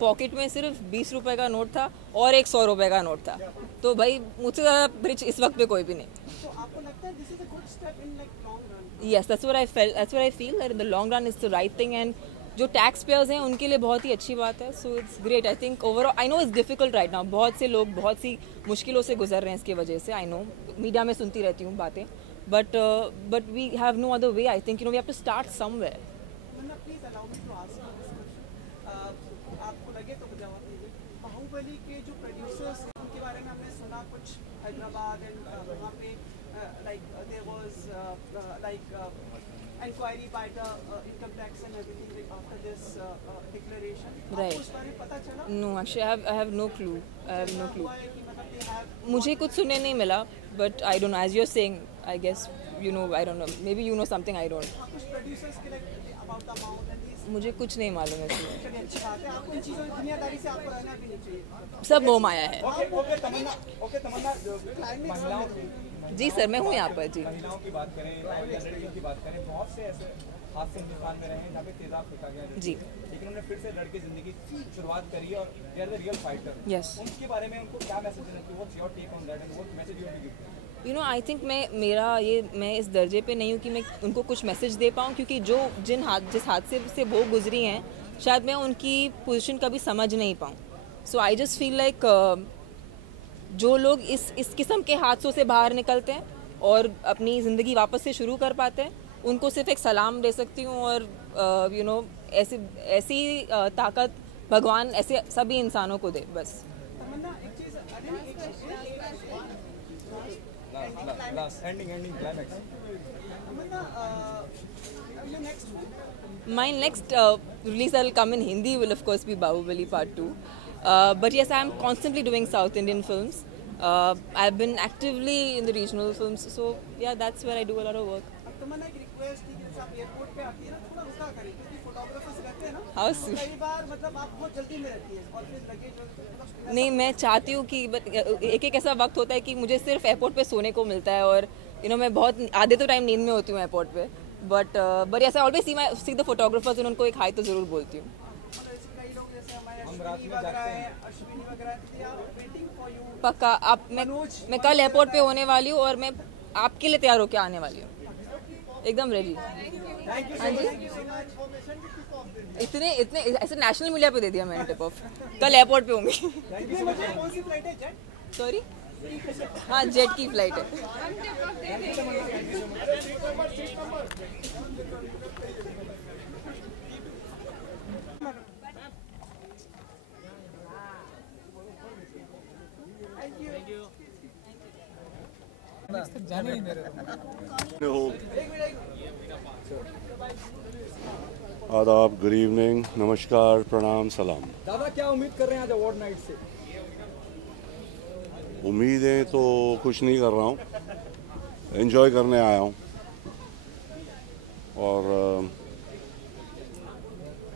पॉकेट में सिर्फ 20 रुपए का नोट था और एक 100 रुपए का नोट था. तो भाई मुझसे ज़्यादा रिच इस वक्त पे कोई भी नहीं. तो आपको लगता है this is a good step in like long run? Yes, that's what I felt. That's what I feel that in the long run it's the right thing and जो टैक्स पेयर्स हैं उनके लिए बहुत ही अच्छी बात है. So it's great. I think overall I know it's difficult right now. बहुत से लोग बहुत सी मुश्किलों से गुजर रहे हैं इसकी वजह से. आई नो मीडिया में सुनती रहती हूँ बातें but we have no other way. I think we have to start somewhere. Please allow me to ask आपको लगे तो जवाब दीजिए. बाहुबली के जो प्रोड्यूसर्स हैं उनके बारे में हमने सुना कुछ हैदराबाद एंड वहाँ पे like there was like inquiry by the income tax and everything after this declaration. Right. उस बारे में पता चला? No, actually I have no clue. I have no clue. मुझे कुछ सुनने नहीं मिला. But I don't know. As you're saying, I guess I don't know. Maybe you know something I don't. कुछ producers के like about the amount and these. मुझे कुछ नहीं मालूम है इसमें. चलिए अच्छी बात है. आपको इन चीज़ों की दुनियादारी से आपको रहना भी नहीं चाहिए. सब मोह माया है. ओके तमन्ना महिलाओं जी सर मैं हूँ यहाँ पर. जी महिलाओं की बात करें, लड़कियों की बात करें, बहुत से ऐसे हादसे हिंदुस्तान में रहे हैं जहाँ पे तेजाब फेंका गया जी. लेकिन उन्होंने फिर से लड़के जिंदगी शुरुआत करी और they are the real fighter. Yes. उनके बारे में उनको क्या मैसेज देना चाहिए? What's your take on that and what message you want to give? I think मैं इस दर्जे पे नहीं हूँ कि मैं उनको कुछ मैसेज दे पाऊँ क्योंकि जिस हादसे से वो गुजरी हैं शायद मैं उनकी पोजीशन कभी समझ नहीं पाऊँ. सो आई जस्ट फील लाइक जो लोग इस किस्म के हादसों से बाहर निकलते हैं और अपनी ज़िंदगी वापस से शुरू कर पाते हैं उनको सिर्फ एक सलाम दे सकती हूँ. और ऐसी ताकत भगवान ऐसे सभी इंसानों को दे बस. Ending climax. My next release that will come in Hindi will of course be Bahubali Part 2. But yes, I am constantly doing South Indian films. I've been actively in the regional films, so yeah, that's where I do a lot of work. How sweet. नहीं मैं चाहती हूँ कि एक ऐसा वक्त होता है कि मुझे सिर्फ एयरपोर्ट पे सोने को मिलता है और मैं बहुत आधे तो टाइम नींद में होती हूँ एयरपोर्ट पे. बट ऐसा ऑलवेज सी द फोटोग्राफर्स और उनको एक हाई तो ज़रूर बोलती हूँ. पक्का आप मैं कल एयरपोर्ट पे होने वाली हूँ और मैं आपके लिए तैयार होकर आने वाली हूँ एकदम रेडी. हाँ जी इतने ऐसे नेशनल मीडिया पे दे दिया मैंने टिप ऑफ. कल एयरपोर्ट पे होंगी. सॉरी हाँ जेट की फ्लाइट है। आदाब, गुड इवनिंग, नमस्कार, प्रणाम, सलाम। दादा क्या उम्मीद कर रहे हैं आज अवार्ड नाइट से? उम्मीदें तो कुछ नहीं कर रहा हूँ, एंजॉय करने आया हूँ और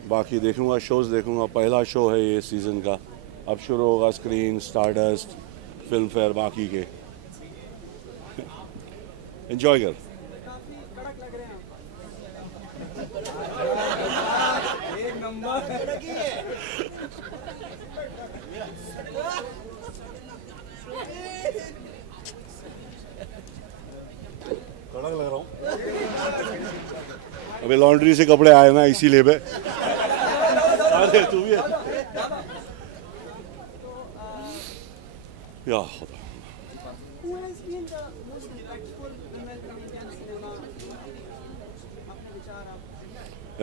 बाकी देखूँगा, शोज़ देखूँगा। पहला शो है ये सीज़न का, अब शुरू होगा स्क्रीन, स्टारडस्ट, फिल्म फेयर, बाकी के। एंजॉय कर। एक नंबर। कड़क लग रहा हूँ। अबे लॉन्ड्री से कपड़े आए ना, इसीलिए बे। अरे तू भी है या खुदा। Who has been the most impactful female comedian cinema? अपने विचार आप।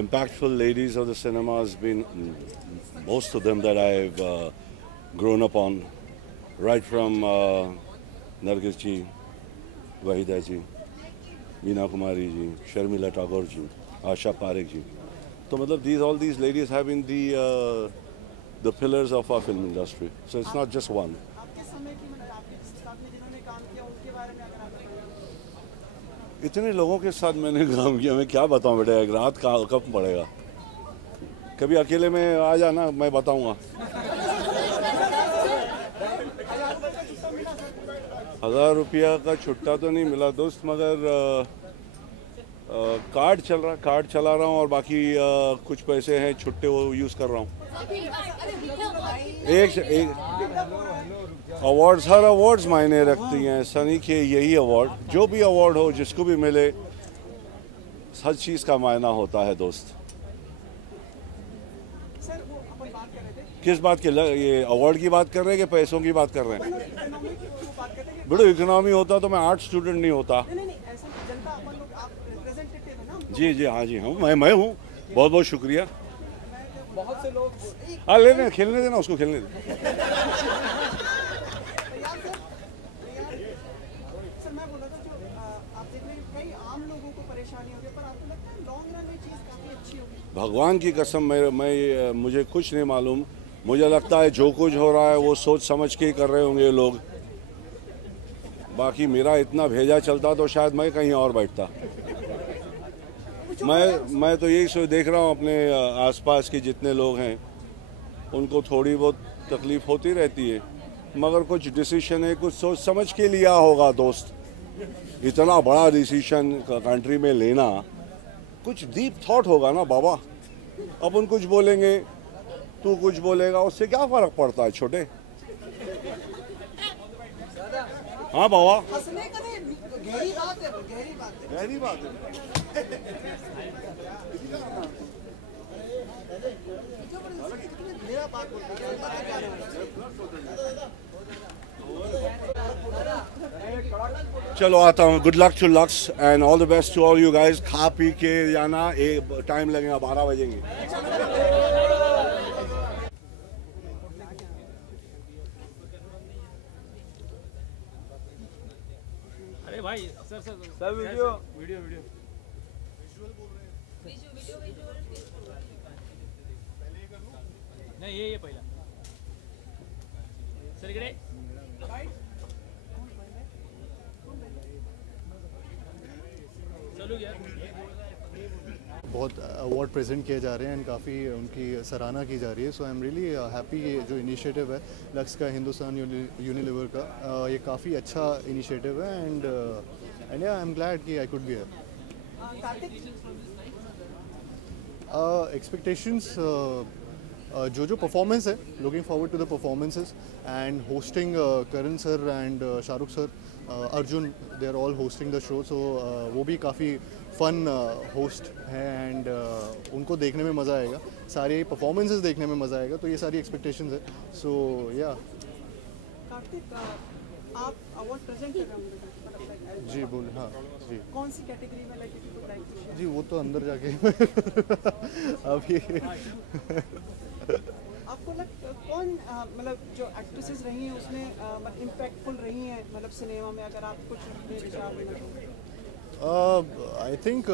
Impactful ladies of the cinema has been most of them that I've grown up on, right from Nargis ji, Wahida ji, Meena Kumari ji, Sharmila Tagore ji, Asha Parekh ji. So मतलब all these ladies have been the pillars of our film industry. So it's not just one. आपके समय की मतलब आपके साथ में जिन्होंने काम किया उनके बारे में अगर आप बताएं। इतने लोगों के साथ मैंने काम किया, मैं क्या बताऊं बेटा, एक रात का कब पड़ेगा। कभी अकेले में आ जाना, मैं बताऊंगा। 1000 रुपया का छुट्टा तो नहीं मिला दोस्त, मगर कार्ड चला रहा हूँ और बाकी कुछ पैसे हैं छुट्टे, वो यूज़ कर रहा हूँ। एक अवार्ड्स, हर अवार्ड्स मायने रखती हैं। सनी के यही अवार्ड, जो भी अवार्ड हो, जिसको भी मिले, हर चीज़ का मायना होता है दोस्त। सर वो अपन बात कर रहे थे किस बात के, ये अवार्ड की बात कर रहे हैं कि पैसों की बात कर रहे हैं? इकोनॉमी की बात करते हैं। बड़ो इकोनॉमी होता तो मैं आर्ट स्टूडेंट नहीं होता। नहीं ऐसा जनता अपन लोग आप रिप्रेजेंटेटिव है ना। जी जी हाँ जी हाँ, मैं हूँ। बहुत बहुत शुक्रिया। बहुत से लोग हाँ लेने खेलने देना, उसको खेलने दे। सर मैं बोल रहा था जो आप देख रहे हैं कई आम लोगों को परेशानी हो रही है, पर आपको लगता है लॉन्ग रन में चीज़ काफ़ी अच्छी होगी? भगवान की कसम, मुझे कुछ नहीं मालूम। मुझे लगता है जो कुछ हो रहा है वो सोच समझ के ही कर रहे होंगे लोग। बाकी मेरा इतना भेजा चलता तो शायद मैं कहीं और बैठता। मैं तो यही देख रहा हूँ, अपने आसपास के जितने लोग हैं उनको थोड़ी बहुत तकलीफ होती रहती है, मगर कुछ डिसीजन है, कुछ सोच समझ के लिया होगा दोस्त। इतना बड़ा डिसीजन कंट्री में लेना, कुछ डीप थॉट होगा ना बाबा। अपन कुछ बोलेंगे, तू कुछ बोलेगा, उससे क्या फर्क पड़ता है छोटे। हाँ बाबा, हंसने का नहीं, गहरी बात है, गहरी बात है। मेरा बात चलो आता हूँ। Good luck to Lux and all the best to all you guys. खा पी के जाना, टाइम लगेगा, 12 बजेंगे। अरे भाई सर वीडियो नहीं ये पहिला सर इकडे चलू गया। बहुत अवार्ड प्रेजेंट किए जा रहे हैं एंड काफ़ी उनकी सराहना की जा रही है। सो आई एम रियली हैप्पी। ये जो इनिशिएटिव है लक्स का, हिंदुस्तान यूनिलीवर का, ये काफ़ी अच्छा इनिशिएटिव है एंड आई एम ग्लैड कि I could be here. Expectations जो परफॉर्मेंस है, looking forward to the performances and hosting Karan sir and Shahrukh sir, Arjun, they are all hosting the show. So वो भी काफ़ी फ़न होस्ट है एंड उनको देखने में मज़ा आएगा, सारे परफॉर्मेंसेस देखने में मज़ा आएगा। तो ये सारी एक्सपेक्टेशंस है। सो या कार्तिक आप अवार्ड प्रेजेंट कर रहे होंगे मतलब जी बोल हाँ जी कौन सी कैटेगरी में like if you like to share? जी वो तो अंदर जाके अभी आपको कौन मतलब जो एक्ट्रेसेस रही हैं उसमें मतलब इम्पैक्टफुल रही हैं मतलब सिनेमा में, अगर आप कुछ अपने विचार देना चाहें? I think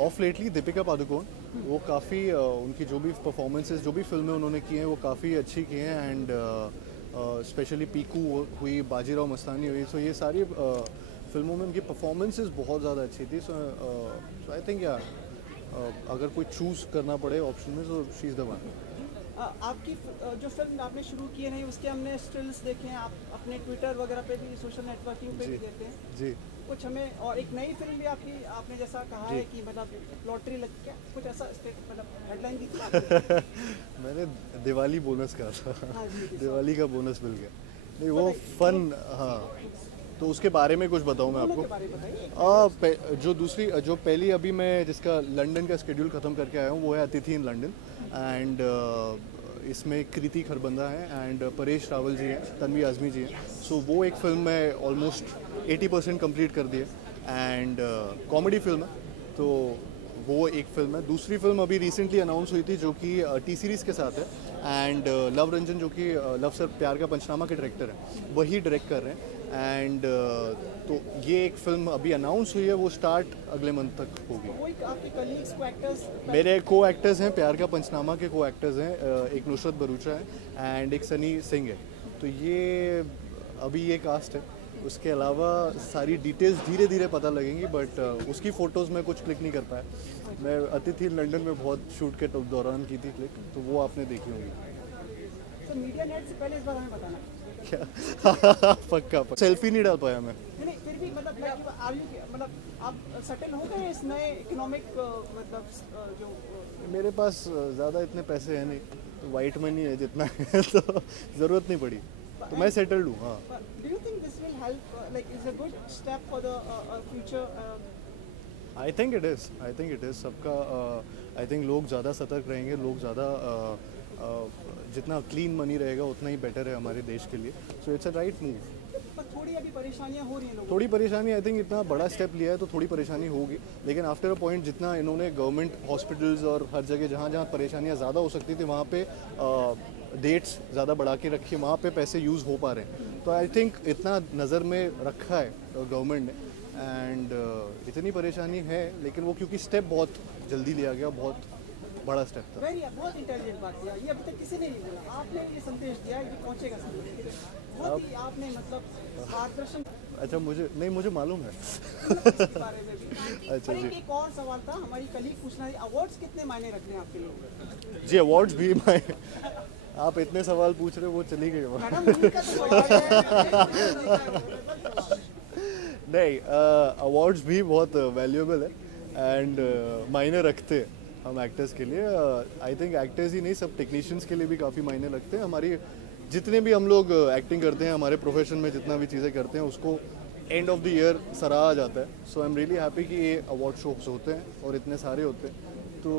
of lately Deepika Padukone, वो काफ़ी उनकी जो भी परफॉर्मेंसेस जो भी फिल्में उन्होंने की हैं वो काफ़ी अच्छी की हैं एंड स्पेशली पीकू हुई, बाजीराव मस्तानी हुई, सो ये सारी फिल्मों में उनकी परफॉर्मेंसेस बहुत ज़्यादा अच्छी थी। सो आई थिंक या अगर कोई चूज़ करना पड़े ऑप्शन में तो शी इज़ द वन। आपकी जो फिल्म आपने शुरू की है नहीं उसके हमने स्टिल्स देखे हैं, आप अपने ट्विटर वगैरह पे भी सोशल नेटवर्किंग पे भी देते हैं जी कुछ हमें, और एक नई फिल्म भी आपकी आपने जैसा कहा है कि मतलब लॉटरी लग गया कुछ ऐसा मतलब हेडलाइन दी थी मैंने दिवाली बोनस कहा था हाँ दिवाली का बोनस मिल गया। नहीं वो फन, हाँ तो उसके बारे में कुछ बताऊँ मैं आपको। जो पहली अभी मैं जिसका लंदन का स्केड्यूल ख़त्म करके आया हूँ वो है अतिथि इन लंदन एंड इसमें कृति खरबंदा है एंड परेश रावल जी हैं, तन्वी आज़मी जी हैं। सो वो एक फिल्म मैं ऑलमोस्ट 80% कंप्लीट कर दी है एंड कॉमेडी फिल्म है, तो वो एक फिल्म है। दूसरी फिल्म अभी रिसेंटली अनाउंस हुई थी जो कि टी सीरीज़ के साथ है एंड लव रंजन जो कि लव सर प्यार का पंचनामा के डायरेक्टर हैं वही डायरेक्ट कर रहे हैं एंड तो ये एक फिल्म अभी अनाउंस हुई है, वो स्टार्ट अगले मंथ तक होगी। मेरे को एक्टर्स हैं, प्यार का पंचनामा के को एक्टर्स हैं, एक नुसरत भरूचा है एंड एक सनी सिंह है, तो ये अभी ये कास्ट है। उसके अलावा सारी डिटेल्स धीरे धीरे पता लगेंगी बट उसकी फ़ोटोज़ में कुछ क्लिक नहीं कर पाया। मैं अतिथि लंदन में बहुत शूट के दौरान की थी क्लिक, तो वो आपने देखी होंगी। तो मीडिया नेट से पहले इस बारे में बताना क्या पक्का सेल्फी नहीं डाल पाया मैं। नहीं फिर भी मतलब आप सेटल हो गए इस नए इकोनॉमिक मतलब जो मेरे पास ज़्यादा इतने पैसे हैं नहीं, तो वाइट मनी है जितना है तो ज़रूरत नहीं पड़ी, तो मैं सेटल्ड हूँ। हाँ do you think this will help like is a good step for the future? I think it is सबका आई थिंक लोग ज़्यादा सतर्क रहेंगे, लोग ज़्यादा जितना क्लीन मनी रहेगा उतना ही बेटर है हमारे देश के लिए। So it's a right move. पर थोड़ी अभी परेशानियां हो रही हैं लोगों को। थोड़ी परेशानी, आई थिंक इतना बड़ा स्टेप लिया है तो थोड़ी परेशानी होगी, लेकिन आफ्टर अ पॉइंट जितना इन्होंने गवर्नमेंट हॉस्पिटल्स और हर जगह जहाँ जहाँ परेशानियाँ ज़्यादा हो सकती थी वहाँ पे डेट्स ज़्यादा बढ़ा के रखी, वहाँ पे पैसे यूज़ हो पा रहे हैं। तो आई थिंक इतना नज़र में रखा है गवर्नमेंट ने एंड इतनी परेशानी है, लेकिन वो क्योंकि स्टेप बहुत जल्दी लिया गया, बहुत बड़ा स्टेप था। बहुत इंटेलिजेंट बात किया, ये अभी तक किसी ने नहीं बोला, आपने ये संदेश दिया, ये पहुंचेगा संदेश बहुत ही आपने मतलब मार्गदर्शन। अच्छा मुझे मालूम है बारे में भी। अच्छा जी एक और सवाल था, हमारी कलीग पूछना है अवार्ड्स कितने मायने रखते हैं आपके लिए? जी अवार्ड्स भी आप इतने सवाल पूछ रहे हो, वो चली गई नहीं, अवार्ड्स भी बहुत वैल्यूएबल है एंड मायने रखते हैं हम एक्टर्स के लिए। आई थिंक एक्टर्स ही नहीं, सब टेक्नीशियंस के लिए भी काफ़ी मायने लगते हैं। हमारी जितने भी हम लोग एक्टिंग करते हैं, हमारे प्रोफेशन में जितना भी चीज़ें करते हैं उसको एंड ऑफ द ईयर सराहा जाता है। सो आई एम रियली हैप्पी कि ये अवार्ड शोज होते हैं और इतने सारे होते हैं, तो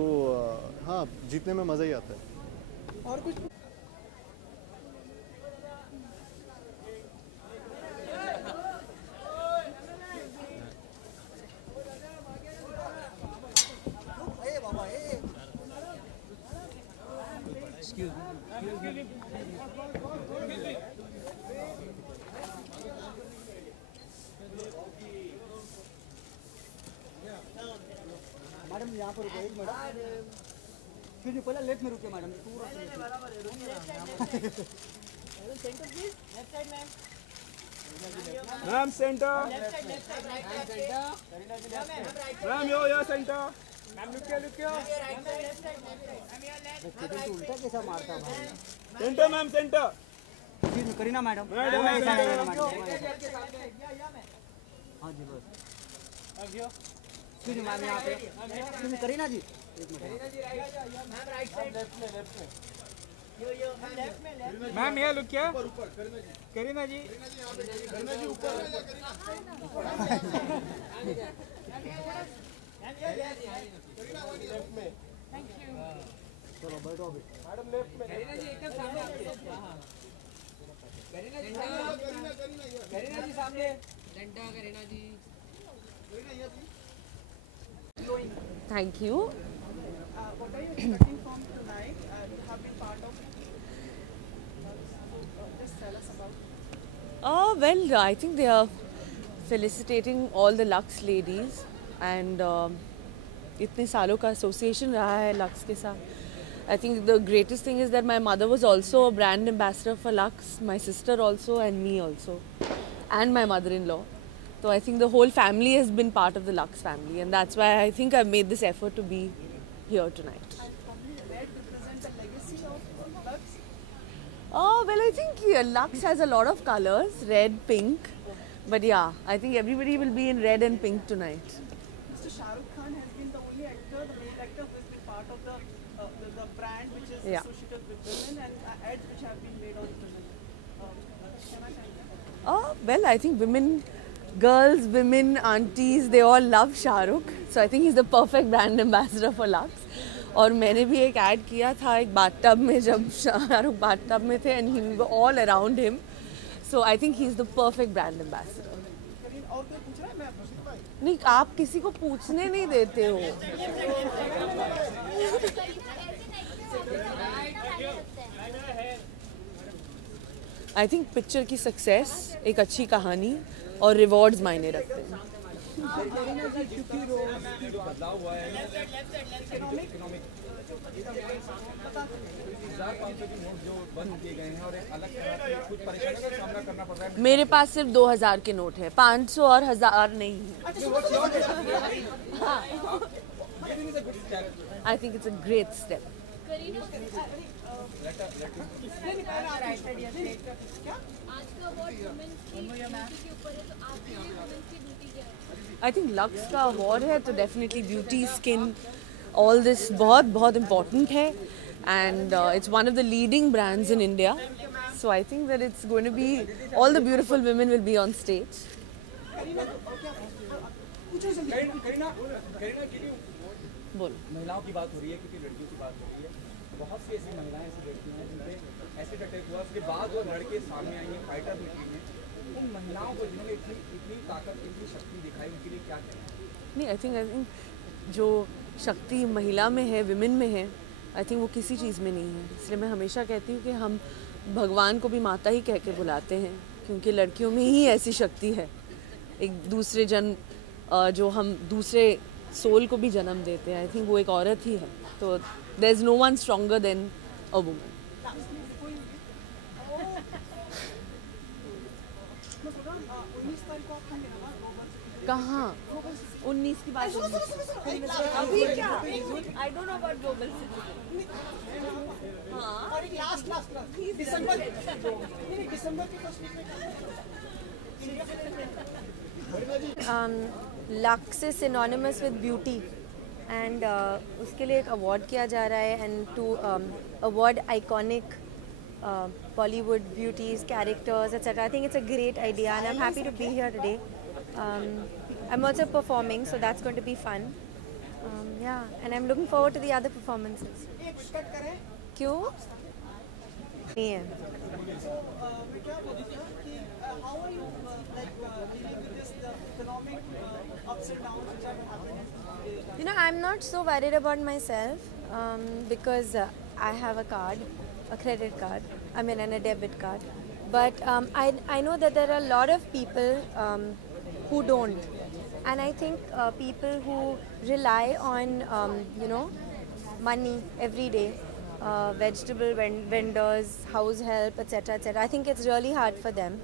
हाँ जीतने में मज़ा ही आता है। और कुछ मैडम यहाँ पर रुके मैडम, फिर पहले लेफ्ट में रुके मैडम, पूरा मैम सेंटर, मैम यो सेंटर, मैम लुकियो उल्टा कैसा मारता भाई। Centre ma'am centre, Kareena madam madam हाँ जी बस मैम यहाँ पे करीना जी मैम ये लुक क्या करीना जी चलो बैठो अभी मैडम लेफ्ट में करीना जी सामने। करीना जी। Thank you. What are you expecting from tonight? You have been part of. Just tell us about. Well, I think they are felicitating all the Lux ladies and इतने सालों का association रहा है Lux के साथ. I think the greatest thing is that my mother was also a brand ambassador for Lux, my sister also and me also, and my mother-in-law. So I think the whole family has been part of the Lux family, and that's why I think I've made this effort to be here tonight. And probably red represents the legacy of Lux. Well, I think Lux has a lot of colors, red, pink. But yeah, I think everybody will be in red and pink tonight. Mr. Shah Rukh Khan has been the only actor, the male actor who has been part of the brand which is associated with women and ads which have been made on women. Can I thank that? Well, I think women, girls, women, aunties, they all love Shah Rukh. So I think he's the perfect brand ambassador for Lux. और मैंने भी एक add किया था एक bathtub में जब शाह रुख बाथटब में थे and we were all around him. So I think he's the perfect brand ambassador. और कोई पूछ रहा है? मैं पूछ पाई। नहीं, आप किसी को पूछने नहीं देते हो। I think पिक्चर की सक्सेस, एक अच्छी कहानी और रिवॉर्ड्स मायने रखते हैं। बदलाव हुआ है जो बंद किए गए हैं और एक अलग तरह की कुछ परेशानियों का सामना करना पड़ रहा है। मेरे पास सिर्फ 2000 के नोट है, 500 और 1000 नहीं। I think it's a great step. I think Lux का अवार्ड है तो definitely beauty, skin, all this बहुत important है and it's one of the leading brands in India. So I think that it's going to be, all the beautiful women will be on stage. बोल। महिलाओं की बात हो रही है क्योंकि लड़कियों की बात हो रही है। बहुत सी ऐसी महिलाएं, ऐसी लड़कियां हैं जिनपे एसिड अटैक हुआ, उसके बाद वो लड़के सामने आई हैं, फाइटर निकली हैं। उन महिलाओं को जिन्होंने इतनी ताकत, इतनी शक्ति दिखाई, उनके लिए क्या कहना? नहीं, आई थिंक जो शक्ति महिला में है, विमेन में है, आई थिंक वो किसी चीज़ में नहीं है। इसलिए मैं हमेशा कहती हूँ कि हम भगवान को भी माता ही कह के बुलाते हैं क्योंकि लड़कियों में ही ऐसी शक्ति है। एक दूसरे जो हम दूसरे सोल को भी जन्म देते हैं, आई थिंक वो एक औरत ही है। तो there is no one stronger than a woman. कहाँ 19 की बात अभी क्या? I don't know about global citizen. हाँ, और एक लास्ट दिसंबर की first Lux is synonymous with beauty and उसके लिए एक अवार्ड किया जा रहा है and to award iconic Bollywood beauties, characters, etc. I think it's a great idea and I'm happy to be here today. I'm also performing, so that's going to be fun. Yeah, and I'm looking forward to the other performances. क्यों? नहीं है। How are you dealing with this, the economic ups and downs which have happened? You know, I'm not so worried about myself because I have a card, a credit card, and a debit card. But I know that there are a lot of people who don't. And I think people who rely on, money every day, vegetable vendors, house help, etc. I think it's really hard for them.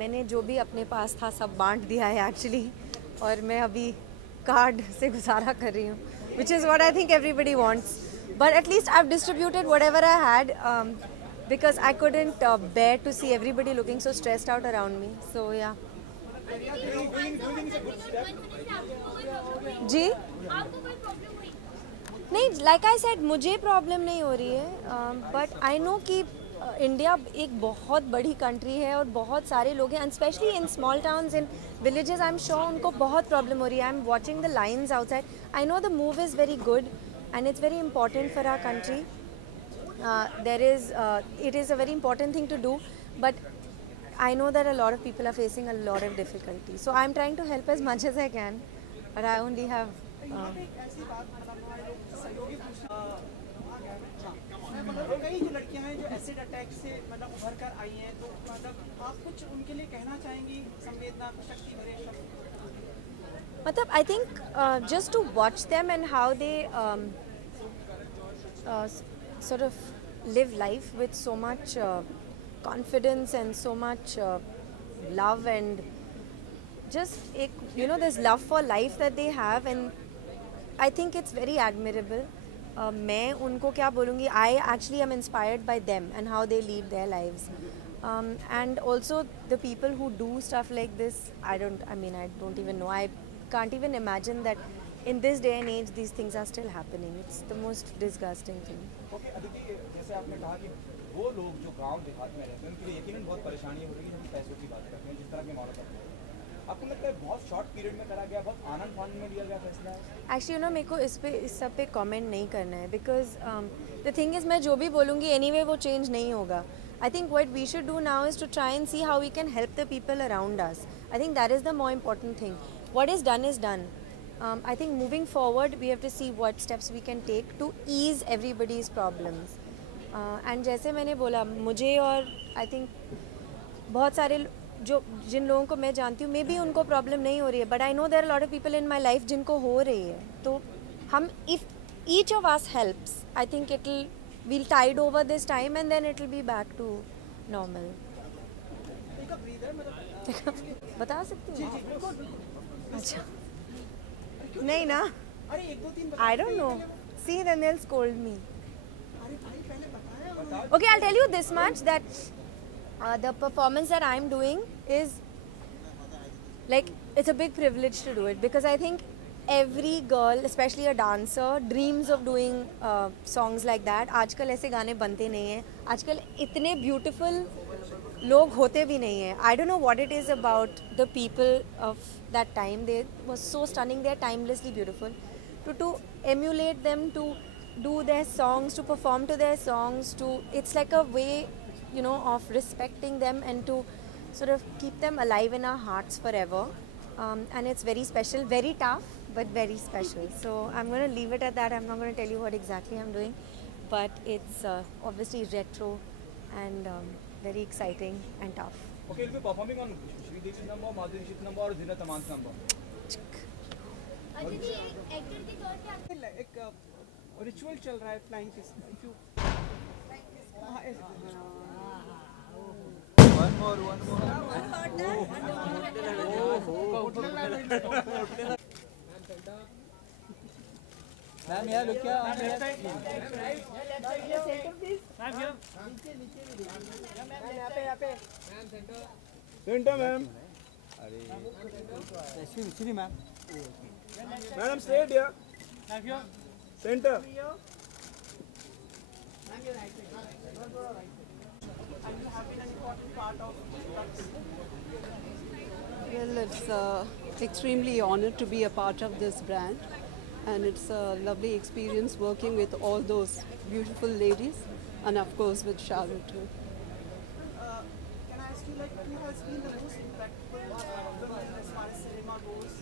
मैंने जो भी अपने पास था सब बांट दिया है actually, और मैं अभी कार्ड से गुजारा कर रही हूँ, which is what I think everybody wants. But at least I've distributed whatever I had because I couldn't bear to see everybody looking so stressed out around me. So yeah. जी? नहीं, like I said, मुझे problem नहीं हो रही है, but I know कि India एक बहुत बड़ी कंट्री है और बहुत सारे लोग हैं, and specially in small towns, in villages, I am sure उनको बहुत प्रॉब्लम हो रही है. I am watching the lines outside. I know the move is very good and it's very important for our country. It is a very important thing to do, but I know that a lot of people are facing a lot of difficulty. So I'm trying to help as much as I can, but I only have. ऐसी बात मतलब सहयोगी मतलब कई जो लड़कियां हैं जो एसिड अटैक से मतलब उभर कर आई हैं, तो मतलब आप कुछ उनके लिए कहना चाहेंगी संवेदना शक्ति भरे शब्द? मतलब I think just to watch them and how they sort of live life with so much confidence and so much love and just there's love for life that they have, and I think it's very admirable. मैं उनको क्या बोलूँगी, I actually am inspired by them and how they lead their lives, and also the people who do stuff like this. I don't even know. I can't even imagine that in this day and age these things are still happening. It's the most disgusting thing. Okay, Aditi, जैसे आपने कहा कि वो लोग जो गांव देहात में रहते हैं उनके लिए यकीनन बहुत परेशानी हो रही है, हम पैसों की बात करते हैं, जिस तरह के मॉडल करते हैं, आपको लगता है बहुत शॉर्ट पीरियड में करा गया, बहुत आनंद फानंद में लिया गया फैसला है? एक्चुअली मेरे को इस सब पे कमेंट नहीं करना है, बिकॉज द थिंग इज़ मैं जो भी बोलूँगी एनीवे वो चेंज नहीं होगा. I think what we should do now is to try and see how we can help the people around us. I think that is the more important thing. What is done is done. I think moving forward we have to see what steps we can take to ease everybody's problems. And जैसे मैंने बोला, मुझे और I think बहुत सारे जिन लोगों को मैं जानती हूँ मे बी उनको प्रॉब्लम नहीं हो रही है, but I know there are lot of people in my life जिनको हो रही है. तो हम if each of us helps, I think it will tide over this time and then it will be back to normal. बता सकती हूँ? अच्छा नहीं ना, I don't know. See then they will scold me. Okay, I'll tell you this much, that the performance that I'm doing is like, it's a big privilege to do it, because I think every girl, especially a dancer, dreams of doing songs like that. आजकल ऐसे गाने बनते नहीं हैं, आजकल इतने beautiful लोग होते भी नहीं हैं. I don't know what it is about the people of that time. They were so stunning, they are timelessly beautiful. To emulate them, to do their songs, to perform to their songs, it's like a way, of respecting them and to sort of keep them alive in our hearts forever. And it's very special, very tough, but very special. So I'm going to leave it at that. I'm not going to tell you what exactly I'm doing, but it's obviously retro and very exciting and tough. Okay, you'll be performing on Shri Dixit number, Madhuri Dixit number और Zinat Aman's number. Aditi, एक actor के तौर पे एक ritual चल रहा है flying kiss. One more. Ma'am, yeah, look here. Center, ma'am. Excuse me, ma'am. Madam, straight here. Center. And you have been an important part of Lux. Well, it's extremely honored to be a part of this brand, and it's a lovely experience working with all those beautiful ladies, and of course with Shahrukh too. Can I ask you, who has been the most impactful women as far as cinema goes?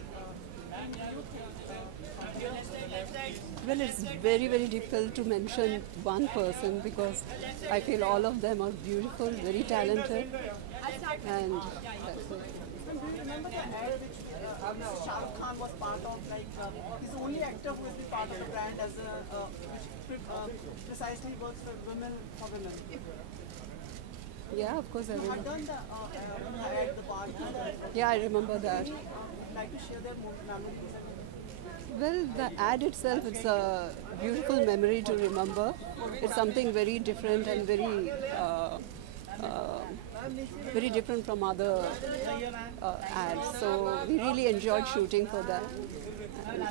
Well, it's very, very difficult to mention one person because I feel all of them are beautiful, very talented, and that's it. Do you remember the ad which Shah Rukh Khan was part of? He's the only actor who has been part of the brand which precisely works for women. Yeah, of course I You remember. had done the ad, the part. Yeah, I remember that. Like to share their memories? Well, the ad itself, it's a beautiful memory to remember. It's something very different and very different from other ads. So we really enjoyed shooting for that. And,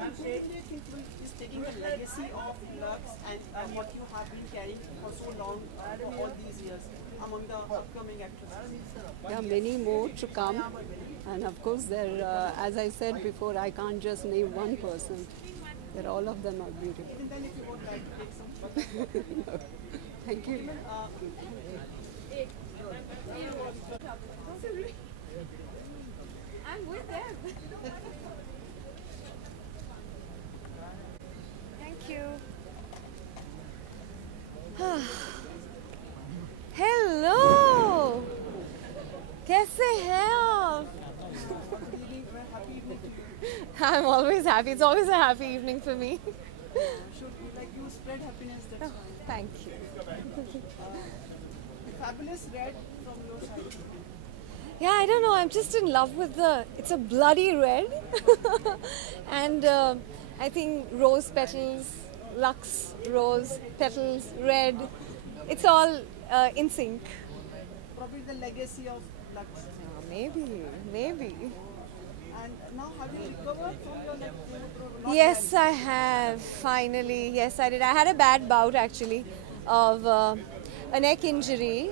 Where do you think is taking the legacy of Lux and what you have been carrying for so long, for all these years, among the upcoming actresses? there are many more to come. And of course, there, as I said before, I can't just name one person. All of them are beautiful. Even then, if you would like to take some. Thank you. I'm with them. Thank you. Hello, कैसे हैं आप? I'm always happy. It's always a happy evening for me. Like you spread happiness, that's fine. Thank you. Fabulous red from your side. Yeah, I don't know. I'm just in love with it's a bloody red. And I think rose petals, Lux rose petals, red. It's all in sync. Probably the legacy of Lux. Maybe. And now have you recovered from your neck? Yes, I have. Finally. Yes, I did. I had a bad bout actually of a neck injury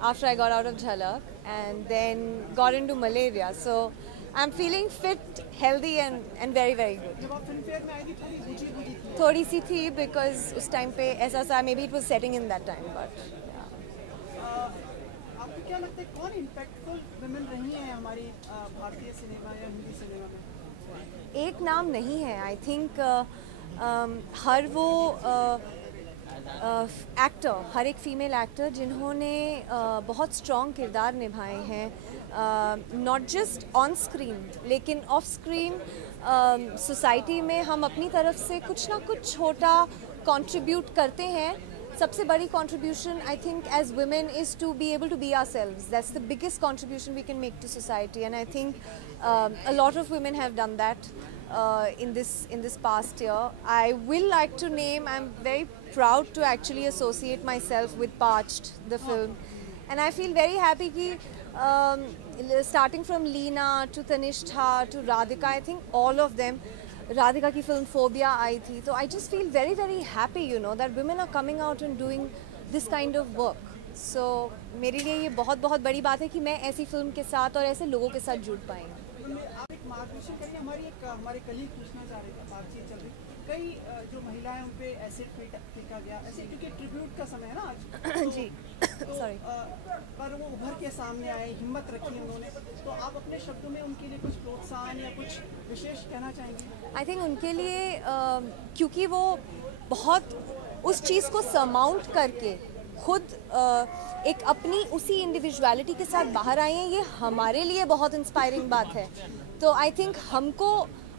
after I got out of Jhalak, and then got into malaria. So I'm feeling fit, healthy and very, very good. जब आप Filmfare में आई थी थोड़ी बुझी थी. थोड़ी सी थी because उस time पे ऐसा सा maybe it was setting in that time, but आपको क्या लगता है कौन इम्पैक्टफुल वुमेन रही हैं हमारी भारतीय सिनेमा या हिंदी सिनेमा में? एक नाम नहीं है. I think हर वो एक्टर, हर एक फीमेल एक्टर जिन्होंने बहुत स्ट्रॉन्ग किरदार निभाए हैं, नॉट जस्ट ऑन स्क्रीन लेकिन ऑफ स्क्रीन. सोसाइटी में हम अपनी तरफ से कुछ ना कुछ छोटा कंट्रीब्यूट करते हैं. सबसे बड़ी contribution I think as women is to be able to be ourselves. That's the biggest contribution we can make to society, and I think a lot of women have done that in this past year. I will like to name, I'm very proud to actually associate myself with Parched, the film, and I feel very happy ki starting from Leena to Tanishta to Radhika, I think all of them. Radhika ki film Phobia आई थी, so I just feel very, very happy, you know, that women are coming out and doing this kind of work. So मेरे लिए ये बहुत बहुत बड़ी बात है कि मैं ऐसी फिल्म के साथ और ऐसे लोगों के साथ जुड़ पाई हूँ. आप एक मार्गदर्शन करिए. हमारे कलीग पूछना चाह रहे थे, बातचीत चल रही. कई जो महिलाएं उन पे एसिड फेंका गया ऐसे, क्योंकि ट्रिब्यूट का समय है ना आज. जी सॉरी. पर वो उभर के सामने आए, हिम्मत रखी उन्होंने. तो आप अपने शब्दों में उनके लिए कुछ प्रोत्साहन या कुछ विशेष कहना चाहेंगे? आई थिंक उनके लिए क्योंकि वो बहुत उस चीज़ को सरमाउंट करके खुद एक अपनी उसी इंडिविजुअलिटी के साथ बाहर आए हैं, ये हमारे लिए बहुत इंस्पायरिंग बात है. तो आई थिंक हमको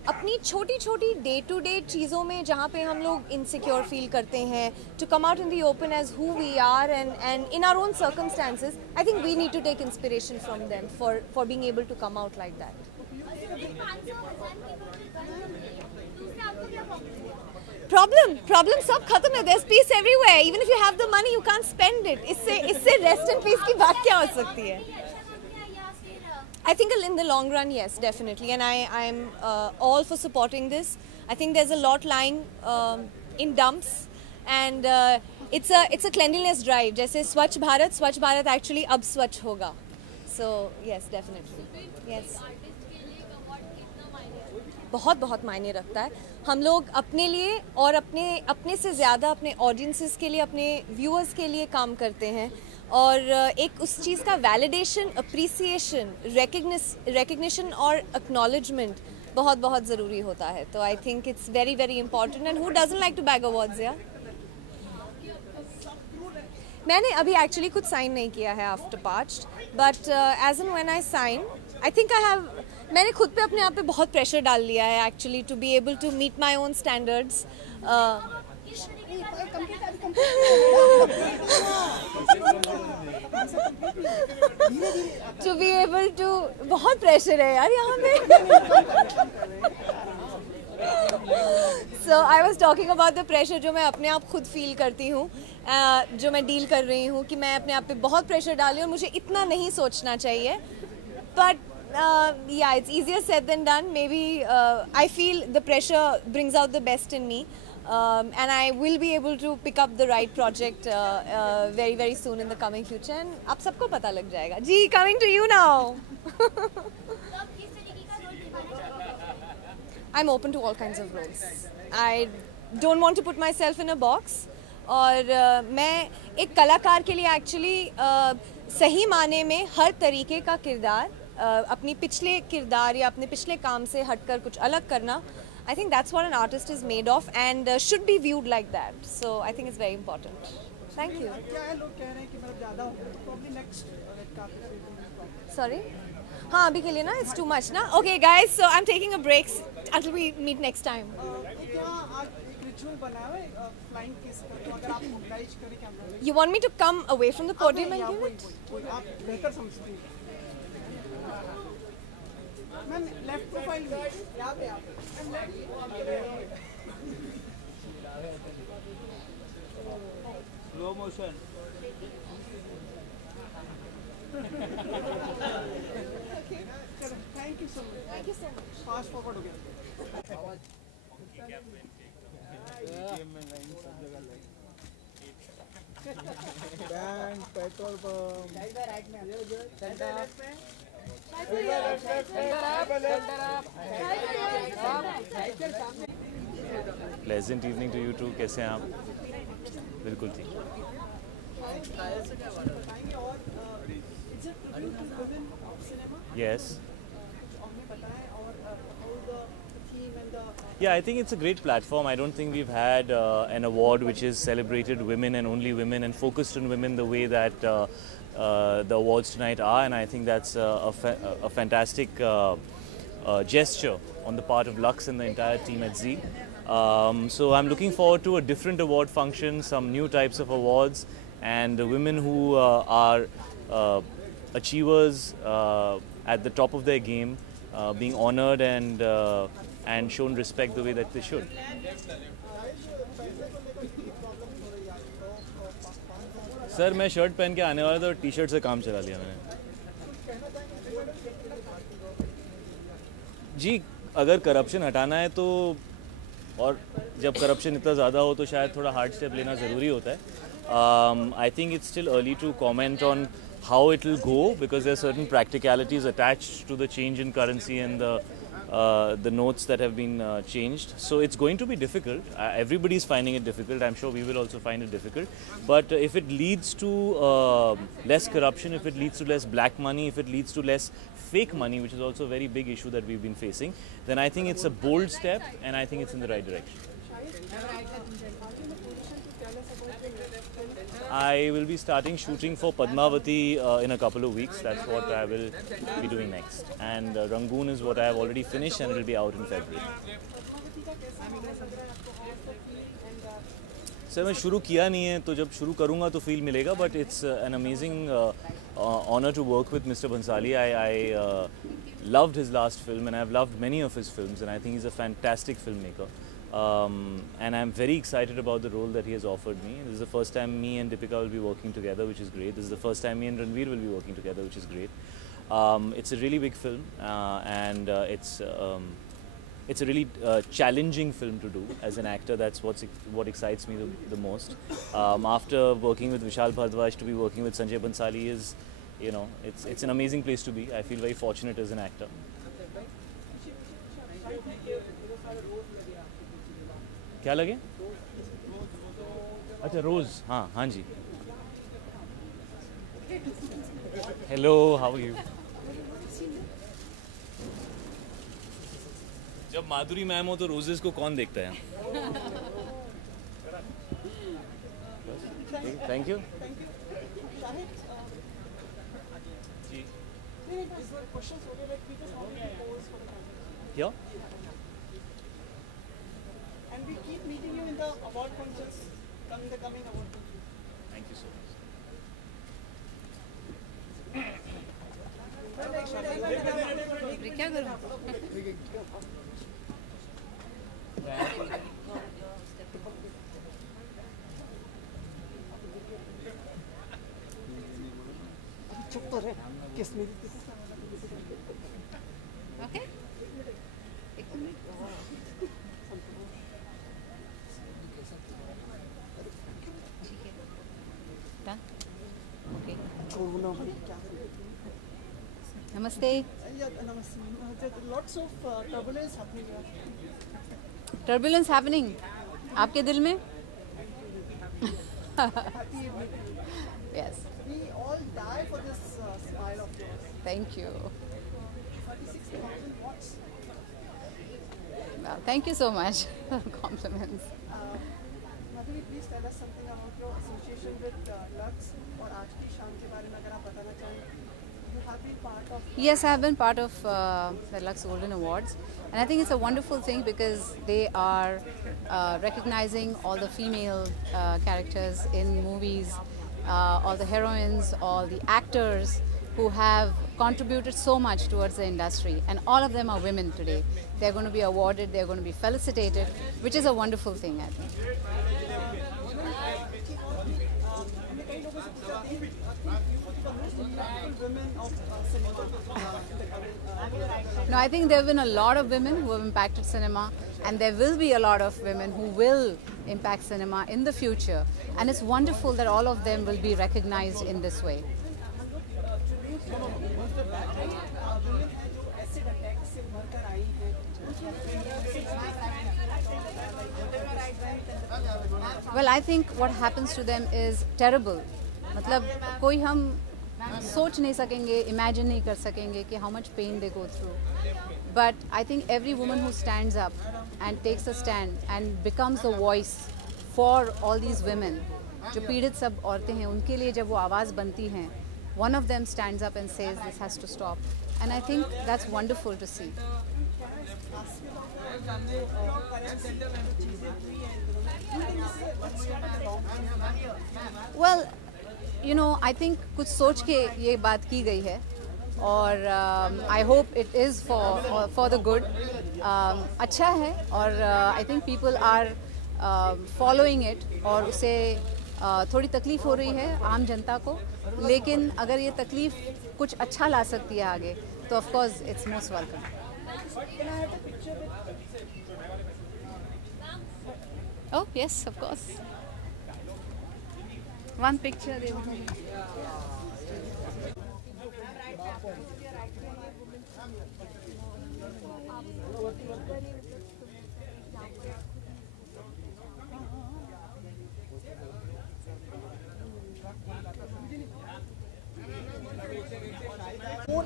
अपनी छोटी छोटी डे टू डे चीज़ों में जहाँ पे हम लोग इनसिक्योर फील करते हैं, to come out in the open as who we are and in our own circumstances, I think we need to take inspiration from them for being able to come out like that. Problem सब खत्म है. There's peace everywhere. Even if you have the money, you can't spend it. इससे rest and peace की बात क्या हो सकती है? I think in the long run, yes, definitely, and I'm all for supporting this. I think there's a lot lying in dumps, and it's a cleanliness drive. जैसे स्वच्छ Bharat actually अब स्वच्छ होगा. So yes, definitely, yes. बहुत बहुत मायने रखता है. हम लोग अपने लिए और अपने से ज़्यादा अपने ऑडियंसेस के लिए, अपने व्यूअर्स के लिए काम करते हैं, और एक उस चीज़ का वैलिडेशन, अप्रिसिएशन, रिकग्निशन और एक्नॉलेजमेंट बहुत बहुत ज़रूरी होता है. तो I think it's very very important, and who doesn't like to bag awards. या मैंने अभी एक्चुअली कुछ साइन नहीं किया है after Parched, but as and when I sign, I think मैंने खुद पे अपने आप पे बहुत प्रेशर डाल लिया है actually to be able to meet my own standards. To be able to, बहुत प्रेशर है यार यहाँ पे. So I was talking about the pressure जो मैं अपने आप खुद फील करती हूँ, जो मैं डील कर रही हूँ, कि मैं अपने आप पे बहुत प्रेशर डाली हूँ और मुझे इतना नहीं सोचना चाहिए. But yeah, it's easier said than done. Maybe I feel the pressure brings out the best in me, and I will be able to pick up the right project very very soon in the coming future. And आप सबको पता लग जाएगा. जी, coming to you now. I'm open to all kinds of roles. I don't want to put myself in a box. और मैं एक कलाकार के लिए एक्चुअली सही माने में हर तरीके का किरदार, अपनी पिछले किरदार या अपने पिछले काम से हटकर कुछ अलग करना, I think that's what an artist is made of and should be viewed like that. So I think it's very important. Thank you. क्या है, लोग कह रहे हैं कि मतलब ज़्यादा हो गया, तो probably next काफी Sorry? हाँ अभी के लिए ना it's too much ना. Okay guys, so I'm taking a break until we meet next time. क्या आज एक रिचुअल बना है फ्लाइंग किस का, तो अगर आप मोबिलाइज करें camera, You want me to come away from the podium and give it? आप बेहतर समझते हैं मैम. लेफ्ट प्रोफाइल में यहाँ पे आप slow motion. Thank you so much. Fast forward हो गया. Bank, petrol pump, pleasant evening to you too. कैसे हैं आप? बिल्कुल ठीक. Yes. Yeah, I think it's a great platform. I don't think we've had an award which has celebrated women and only women and focused on women the way that the awards tonight are, and I think that's a fantastic gesture on the part of Lux and the entire team at Zee. So I'm looking forward to a different award function, some new types of awards, and women who are achievers at the top of their game being honored and shown respect the way that they should. Sir मैं shirt पहन के आने वाला था और T-shirt से काम चला लिया मैंने. जी अगर करप्शन हटाना है तो, और जब करप्शन इतना ज़्यादा हो तो शायद थोड़ा हार्ड स्टेप लेना ज़रूरी होता है. I think it's still early to comment on how it will go because there are certain practicalities attached to the change in currency and the notes that have been changed. So it's going to be difficult. Everybody is finding it difficult. I'm sure we will also find it difficult. But if it leads to less corruption, if it leads to less black money, if it leads to less fake money, which is also a very big issue that we've been facing, then I think it's a bold step and I think it's in the right direction. I will be starting shooting for Padmavati in a couple of weeks. That's what I will be doing next. And Rangoon is what I have already finished and it will be out in February. Sir मैं शुरू किया नहीं है तो जब शुरू करूँगा तो फील मिलेगा. But it's an amazing honor to work with Mr. Bhansali. I loved his last film and I've loved many of his films and I think he's a fantastic filmmaker. And I'm very excited about the role that he has offered me. This is the first time me and Deepika will be working together, which is great. This is the first time me and Ranveer will be working together, which is great. It's a really big film and it's a really challenging film to do as an actor. That's what excites me the most. After working with Vishal Bhardwaj, to be working with Sanjay Bhansali is, you know, it's an amazing place to be. I feel very fortunate as an actor. क्या लगे? अच्छा रोज. हाँ जी. Hello, how are you? जब Madhuri ma'am हो तो roses को कौन देखता है? Thank you. जी. क्या? And we keep meeting you in the award functions, the coming award functions. Thank you so much. क्या करूँ? चुप तो रहे. किस में? Okay. Namaste. Yeah, namaste. Lots of turbulence happening here. Turbulence happening. आपके दिल में? Yes. We all die for this smile of yours. Thank you. 36,000 watts. Well, thank you so much for the compliments. Madhuri, please tell us something about your association with Lux और आज की शाम के बारे में अगर आप बताना चाहें. You have been part of. Yes, I have been part of the Lux Golden Awards, and I think it's a wonderful thing because they are recognizing all the female characters in movies, all the heroines, all the actors who have contributed so much towards the industry, and all of them are women today. They're going to be awarded, they're going to be felicitated, which is a wonderful thing, I think. No, I think there have been a lot of women who have impacted cinema, and there will be a lot of women who will impact cinema in the future. And it's wonderful that all of them will be recognized in this way. Well, I think what happens to them is terrible. मतलब कोई हम सोच नहीं सकेंगे, imagine नहीं कर सकेंगे कि how much pain they go through. But I think every woman who stands up and takes a stand and becomes the voice for all these women, जो पीड़ित सब औरतें हैं, उनके लिए जब वो आवाज़ बनती हैं, one of them stands up and says this has to stop. And I think that's wonderful to see. Well, you know, I think कुछ सोच के ये बात की गई है और I hope it is for the good. अच्छा है और I think people are following it और उसे थोड़ी तकलीफ हो रही है आम जनता को, लेकिन अगर ये तकलीफ कुछ अच्छा ला सकती है आगे तो of course it's most welcome. Oh yes, of course. One picture.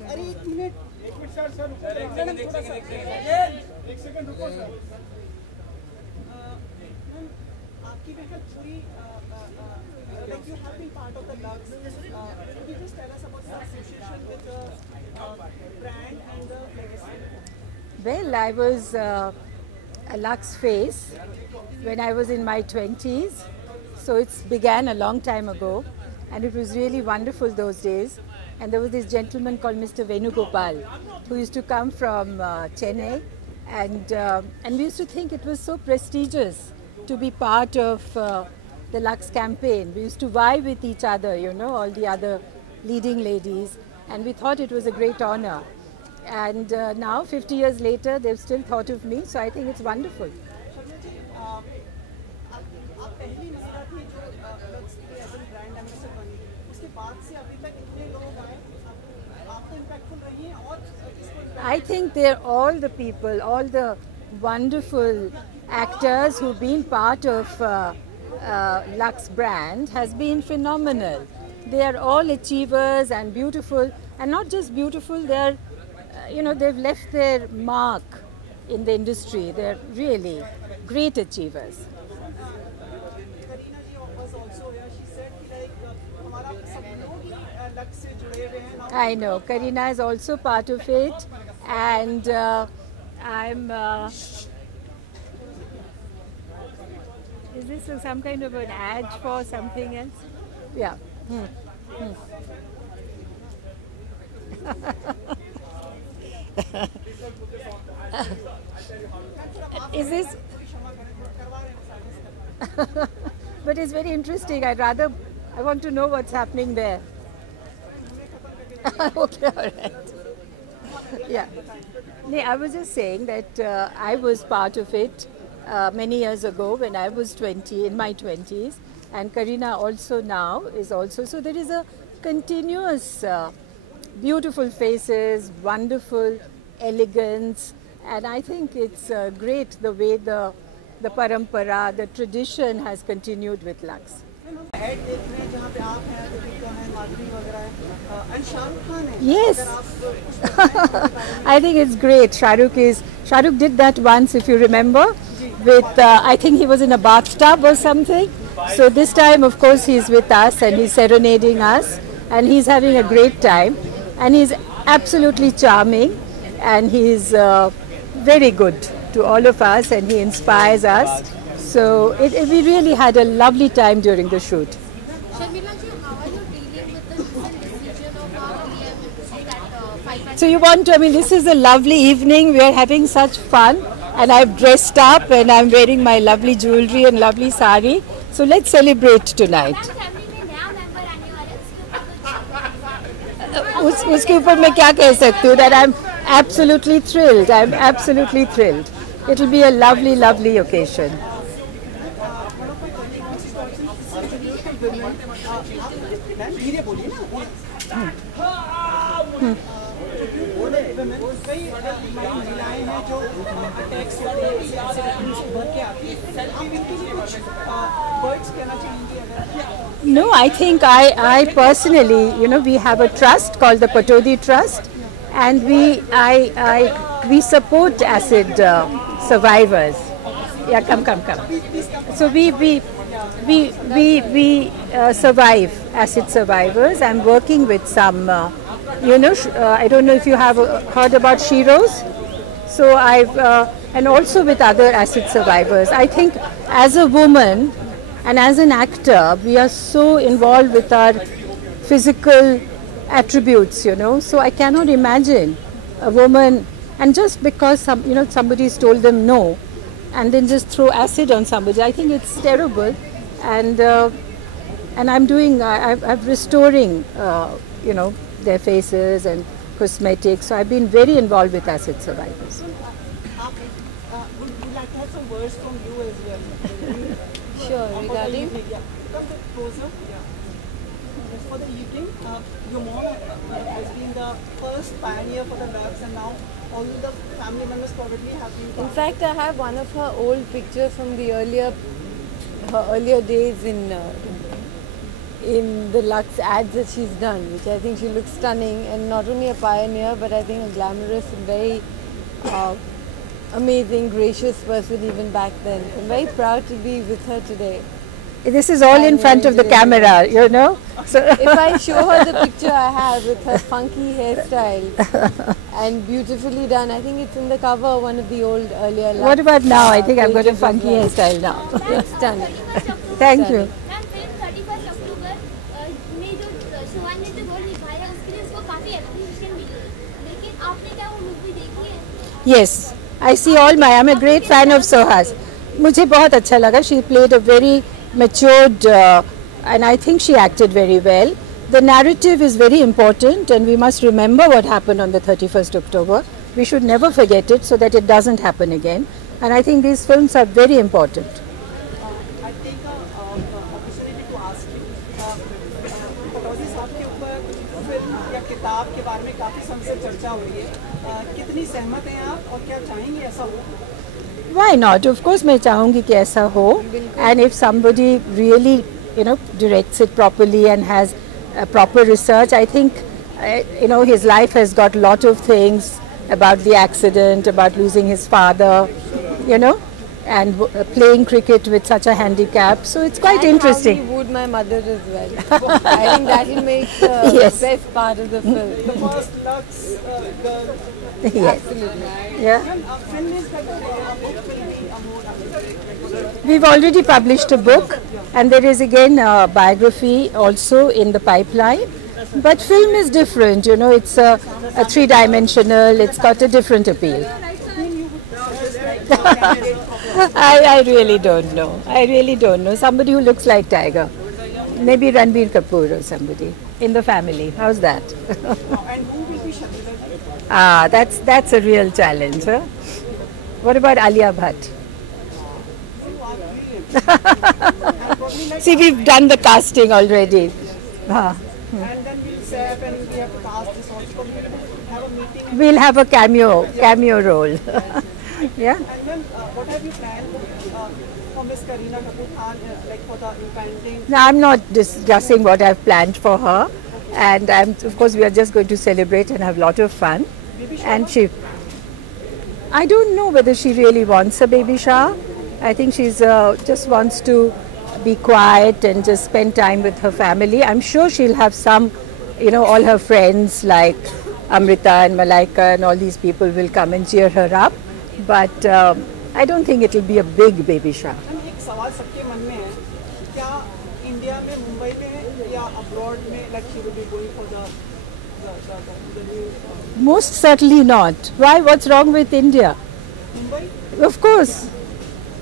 अरे एक मिनट सर एक सेकंड रुको सर. आपकी बिल्कुल पूरी like you have been part of the Lux. Could you just tell us about the association with the brand and the legacy? Well, I was a Lux face when I was in my 20s, so it began a long time ago, and it was really wonderful those days. And there was this gentleman called Mr. Venugopal who used to come from Chennai, and we used to think it was so prestigious to be part of the Lux campaign. We used to vie with each other, you know, all the other leading ladies, and we thought it was a great honor. And now, 50 years later, they've still thought of me, so I think it's wonderful. I think they're all the people, all the wonderful actors who've been part of Lux brand has been phenomenal. They are all achievers and beautiful, and not just beautiful, they're, you know, they've left their mark in the industry. They're really great achievers. I know, Kareena is also part of it, and I'm... is this some kind of an ad for something else? Yeah. Is this... but it's very interesting. I want to know what's happening there. Okay, all right. Yeah. No, I was just saying that I was part of it many years ago when I was 20, in my 20s, and Kareena also now is also. So there is a continuous beautiful faces, wonderful elegance, and I think it's great the way the parampara, the tradition has continued with Lux. Add देख रहे हैं जहाँ पे आप हैं, दीपिका हैं, माधुरी वगैरह हैं, एंड शाहरुख खान है। Yes. I think it's great. Shahrukh did that once, if you remember, with I think he was in a bathtub or something. So this time, of course, he's with us and he's serenading us, and he's having a great time, and he's absolutely charming, and he's very good to all of us, and he inspires us. So we really had a lovely time during the shoot. Sharmila ji, how are you dealing with the recent decision of our PM that So you want to, I mean, this is a lovely evening. We are having such fun, and I've dressed up and I'm wearing my lovely jewelry and lovely sari. So let's celebrate tonight. उसके ऊपर मैं क्या कह सकती हूँ? That I'm absolutely thrilled. I'm absolutely thrilled. It'll be a lovely, lovely occasion. No, I think I personally, we have a trust called the Patodi Trust, and we support acid survivors. Yeah, come. So we survive acid survivors. I'm working with some, I don't know if you have heard about Shiros. So and also with other acid survivors. I think as a woman and as an actor, we are so involved with our physical attributes, So I cannot imagine a woman, and just because somebody's told them no, and then just throw acid on somebody. I think it's terrible, and I'm restoring, their faces and cosmetics. So I've been very involved with acid survivors. Would like to have some words from you as well. Sure, regarding? Come closer. For the evening, your mom has been the first pioneer for the Lux, and now all the family members probably have been. In fact, I have one of her old pictures from the her earlier days in the Lux ads that she's done, which I think she looks stunning, and not only a pioneer, but I think a glamorous and very amazing, gracious person even back then. I'm very proud to be with her today. This is all in front of the camera, So if I show her the picture I have with her funky hairstyle and beautifully done, I think it's in the cover of one of the old earlier. What about now? I think I've got a funky hairstyle now. It's stunning. Thank you. Yes, I see all I'm a great fan of Sohas. मुझे बहुत अच्छा लगा. She played a very matured, and I think she acted very well. The narrative is very important, and we must remember what happened on the 31st October. We should never forget it so that it doesn't happen again. And I think these films are very important. I take the opportunity to ask you, Pataudi साहब के ऊपर film या किताब के बारे में काफ़ी समय से चर्चा हो रही है. कितनी सहमत हैं आप और क्या चाहेंगे ऐसा हो? Why not? Of course, मैं चाहूँगी कि ऐसा हो. And if somebody really, directs it properly and has proper research, I think, his life has got a lot of things about the accident, about losing his father, and playing cricket with such a handicap. So it's quite interesting. And how he wooed my mother as well. I think that will make the best part of the film. The first Lux girl. Yes. Absolutely. Yeah. Film is that the book will be a more. We've already published a book, and there is again a biography also in the pipeline. But film is different, it's a three-dimensional, it's got a different appeal. I really don't know. Somebody who looks like Tiger. Maybe Ranbir Kapoor or somebody in the family. How's that? And who will be Sharmila? That's a real challenge. Huh? What about Alia Bhatt? See, we've done the casting already. And then we'll save and we have to cast this also. We'll have a meeting. We'll have a cameo role. Yeah. And then, what have you planned for Miss Kareena Kapoor Khan, like for the impending? No, I'm not discussing what I've planned for her, and of course we are just going to celebrate and have a lot of fun. And I don't know whether she really wants a baby shower. I think she's just wants to be quiet and just spend time with her family. I'm sure she'll have some, all her friends like Amrita and Malaika and all these people will come and cheer her up. But I don't think it'll be a big baby shower. एक सवाल सबके मन में है, क्या India में मुंबई में या अब्रॉड में like she will be going for the new Most certainly not. Why? What's wrong with India? Mumbai? Of course.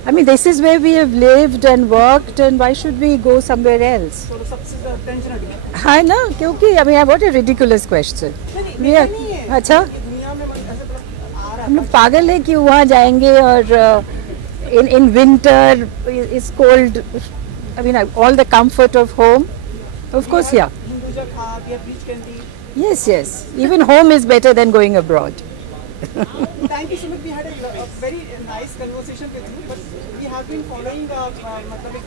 I mean, this is where we have lived and worked, and why should we go somewhere else? So सबसे tension हट गया. हाँ ना, क्योंकि I mean, what a ridiculous question. We are, अच्छा? हम लोग पागल है कि वहाँ जाएंगे और in winter it's cold. I mean, all the comfort of home. Of course, yeah. Hinduja Kha, we have beach candy. Yes, yes. Even home is better than going abroad. Thank you so much. We had a very nice conversation with you, but we have been following मतलब एक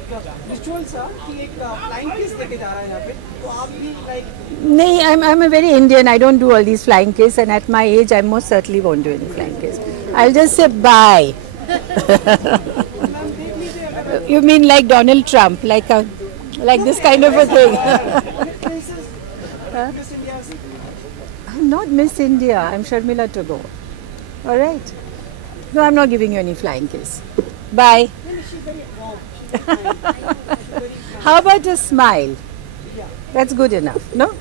ritual सा कि एक flying kiss देके जा रहा है यहाँ पे, तो आप भी like. नहीं, I'm a very Indian. I don't do all these flying kiss, and at my age, I most certainly won't do any flying kiss. I'll just say bye. You mean like Donald Trump, like this kind of a thing? Huh? I'm not Miss India. I'm Sharmila Tagore. All right. No, I'm not giving you any flying kiss. Bye. How about a smile? That's good enough, no?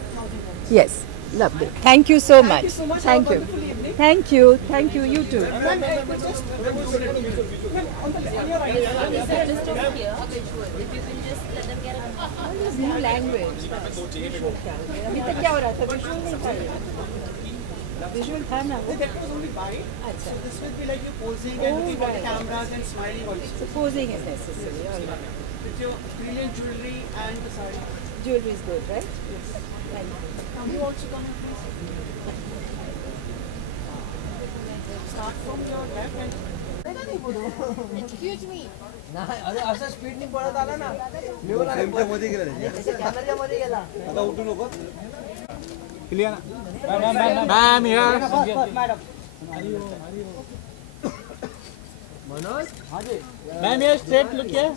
Yes. Lovely. Thank you so much. Thank you. Thank you. Thank you. You too. New language. अभी तक क्या हो रहा था? Visual नहीं था ये. Visual था ना वो? That was only by. So this will be like you posing and looking for the cameras and smiling also. So posing is necessary. All right. With your brilliant jewelry and the sari. Jewelry is good, right? Yes. Thank you. Can you also come in, please? Start from your left and. Excuse me. नाही अरे असं speed नाही पळत आला ना फ्रेमच्या मध्ये गेला कॅमेऱ्याच्या मध्ये गेला आता उठू नको क्लियर मैम यार मॅडम मनोज हाँ जी मैम ये स्ट्रेट लुक है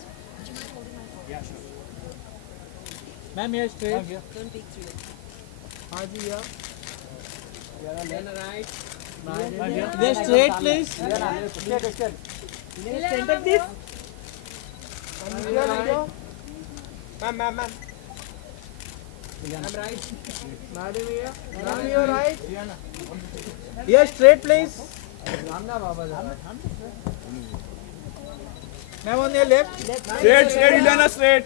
मैम ये स्ट्रेट हाँ जी यार ये straight please center this ma'am I'm right. Madam here. Madam you're right. Yeah, straight please. Ma'am on your left. Straight, Ileana, straight.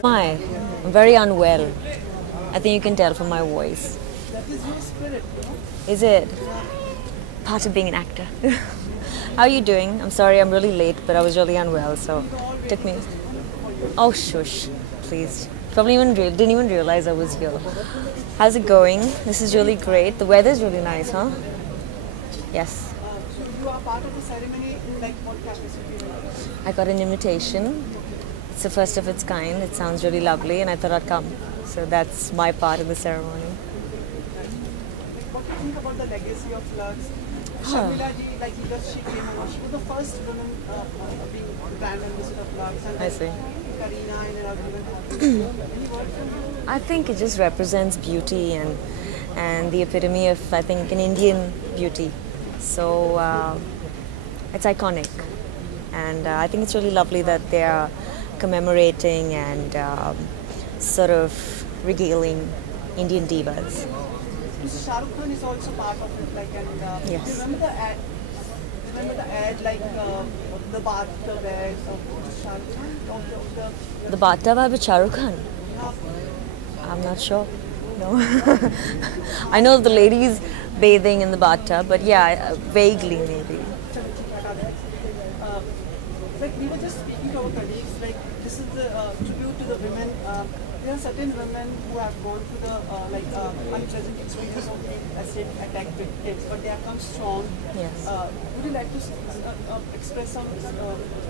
Why? I'm very unwell. I think you can tell from my voice. That is your spirit, no? Is it? Part of being an actor. How are you doing? I'm sorry I'm really late, but I was really unwell, so it took me... Oh, shush, please. Didn't even realize I was here. How's it going? This is really great. The weather's really nice, huh? Yes. So you are part of the ceremony in like what capacity? I got an invitation. It's the first of its kind. It sounds really lovely, and I thought I'd come. So that's my part in the ceremony. What do you think about the legacy of Lux? Sharmila ji, like because she came over, she was the first woman being brand ambassador of Lux. And I see. Kareena and everyone. Any word from you? I think it just represents beauty and the epitome of, I think, an Indian beauty. So it's iconic. And I think it's really lovely that they are commemorating and sort of regaling Indian divas. Shah Rukh Khan is also part of it, like, and Yes. do you remember the ad? Remember the ad, like the bathtub ad of Shah Rukh Khan? Of The bathtub ad with Shah Rukh Khan? I'm not sure. No. I know the ladies bathing in the bathtub, but yeah, vaguely maybe. Like we were just speaking to our colleagues, like this is the tribute to the women. there are certain women who have gone through the unpleasant experience of being acid attack victims, but they have come strong. Yes. Would you like to express some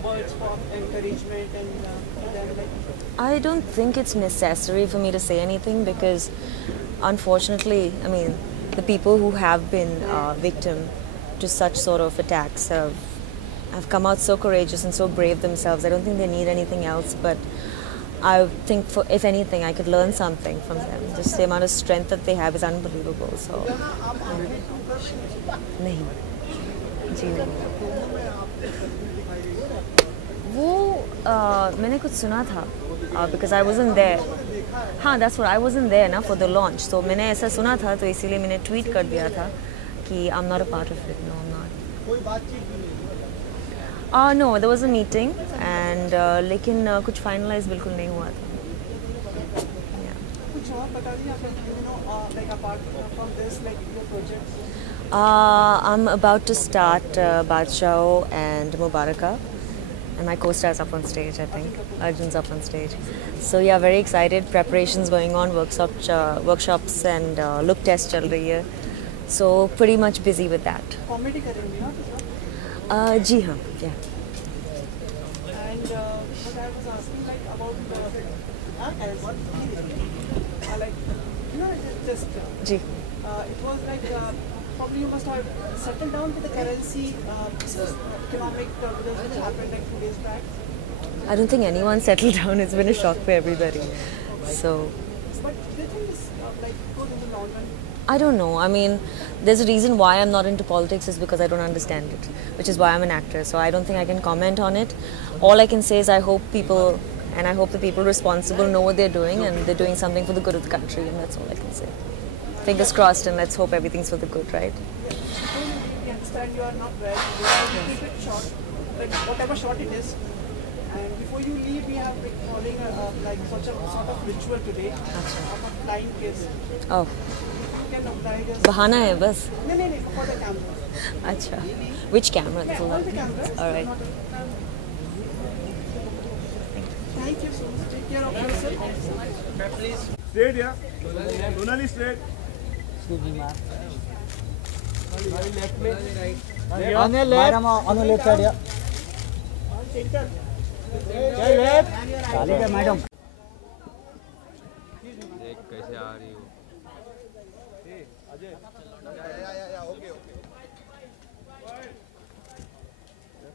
words for encouragement and for them? I don't think it's necessary for me to say anything because, unfortunately, I mean, the people who have been victim to such sort of attacks have come out so courageous and so brave themselves. I don't think they need anything else, but I think, if anything, I could learn something from them. Just the amount of strength that they have is unbelievable. So, नहीं जी नहीं वो मैंने कुछ सुना था because I wasn't there. हाँ, that's what I wasn't there ना for the launch. So मैंने ऐसा सुना था तो इसीलिए मैंने tweet कर दिया था कि I'm not a part of it. No, I'm not. No, there was a meeting and लेकिन कुछ finalize बिल्कुल नहीं हुआ था. कुछ और बता दीजिए like apart from this, like your projects. I'm about to start Badshah and Mubaraka, and my co-stars up on stage. I think Arjun's up on stage. So yeah, very excited. Preparations going on, workshops and look tests chal rahi hai. So pretty much busy with that. Comedy करेंगे ना? जी हाँ, yeah. And what I was asking about ji. It was probably you must have settled down with the currency economic turbulence which happened 2 days back. I don't think anyone settled down. It's been a shock for everybody. So. But do you think this goes in the long run? I don't know. I mean, there's a reason why I'm not into politics is because I don't understand it, which is why I'm an actor. So I don't think I can comment on it. All I can say is I hope people, and I hope the people responsible know what they're doing and they're doing something for the good of the country, and that's all I can say. Fingers crossed, and let's hope everything's for the good, right? I understand you are not well. You have to keep it short, whatever short it is. And before you leave, we have been following such a sort of ritual today of a flying kiss. Oh. You can apply this. बहाना है बस. No, for the cameras. अच्छा. Which camera? Yeah, all the cameras. All right. Thank you so much. Take care of yourself. Please. Straight, yeah. Donali straight. Excuse me, ma'am. Left, please. On the left. Madam, on the left side, yeah. Left. खाली है, madam. देख कैसे आ रही हो. Okay.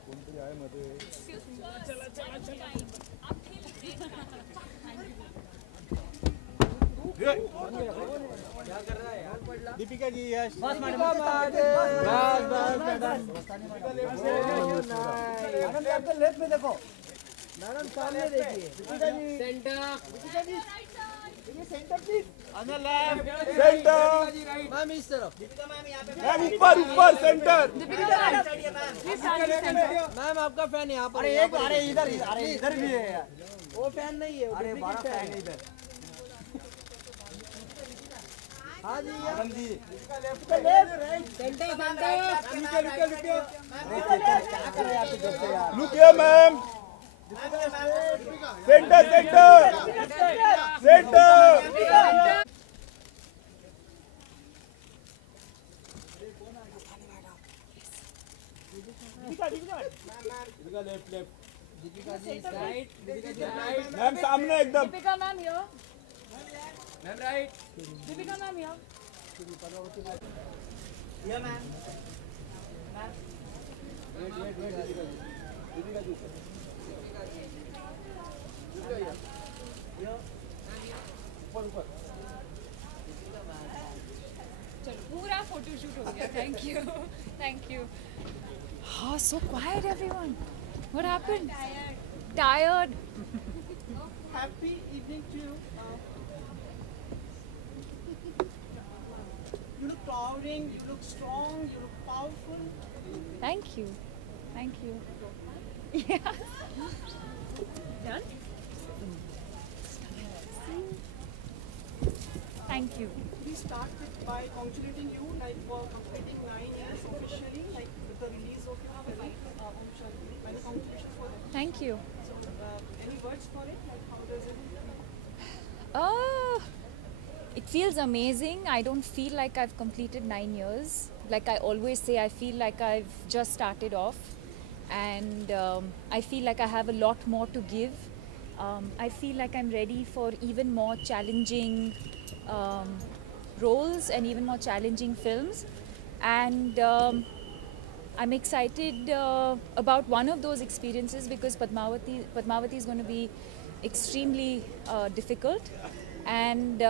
कोणतरी आहे मध्ये. Deepika ji yes बस मैडम बस मैडम लेफ्ट में देखो मैडम सामने देखिए दीपिका जी सेंटर दीपिका जी ये centre please on the left centre ma'am इस तरफ दीपिका मैम यहां पे मैम ऊपर centre Deepika ma'am please ma'am आपका फैन यहां पर अरे इधर भी है यार वो फैन नहीं है अरे बड़ा फैन है इधर हाँ जी मैडम जी सेंटर क्या कर रहे हैं आप इधर से यार look here ma'am centre left Deepika ji right ma'am सामने एकदम Deepika ma'am here ma'am right Deepika ma'am here Yeah, ma'am. Wait. Dipika ji. ऊपर. चलो पूरा फोटोशूट हो गया. Thank you. Oh, so quiet everyone. What happened? Tired. Happy evening to you. You look towering, you look strong, you look powerful. Thank you. Yeah. Done? Thank you. We start by congratulating you for completing 9 years officially, with the release of your film. Many congratulations for it. Thank you. So, any words for it? How does it? Feels amazing. I don't feel like I've completed 9 years. Like I always say, I feel like I've just started off, and I feel like I have a lot more to give. I feel like I'm ready for even more challenging roles and even more challenging films, and I'm excited about one of those experiences because Padmavati is going to be extremely difficult, and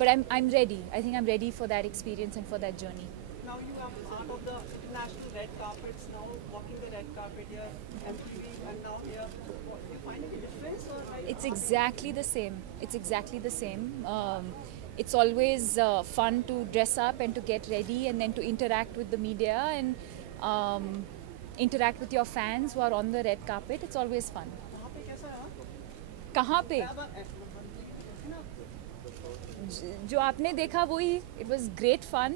but I'm ready. I think I'm ready for that experience and for that journey. Now you are part of the international red carpets. Now walking the red carpet here, MTV, and now here. Do you find any difference? Or It's exactly the same. It's exactly the same. It's always fun to dress up and to get ready and then to interact with the media and interact with your fans who are on the red carpet. It's always fun. कहाँ पे? जो आपने देखा वही. It was great fun.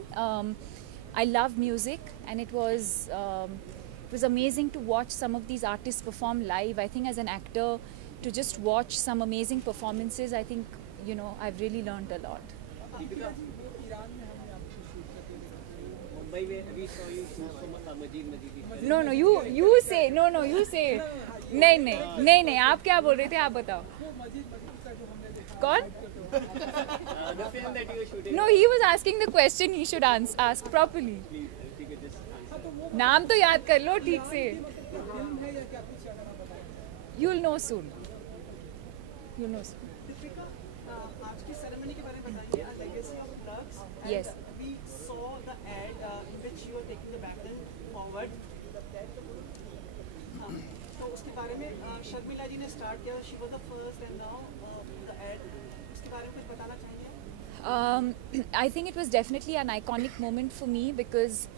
I love music, and it was amazing to watch some of these artists perform live. I think as an actor, to just watch some amazing performances, I think, you know, I've really learned a lot. No, you say. No, you say. नहीं, आप क्या बोल रहे थे, आप बताओ. कौन? No, he was asking the question. He should ask properly. नाम तो याद कर लो ठीक से. You'll know soon. आज की सेरेमनी के बारे में बताइए. A legacy of drugs. Yes. We saw the ad in which you were taking the baton forward. तो उसके बारे में शर्मिला जी ने स्टार्ट किया. She was the first, and now the ad. उसके बारे में कुछ बताना चाहेंगे? I think it was definitely an iconic moment for me because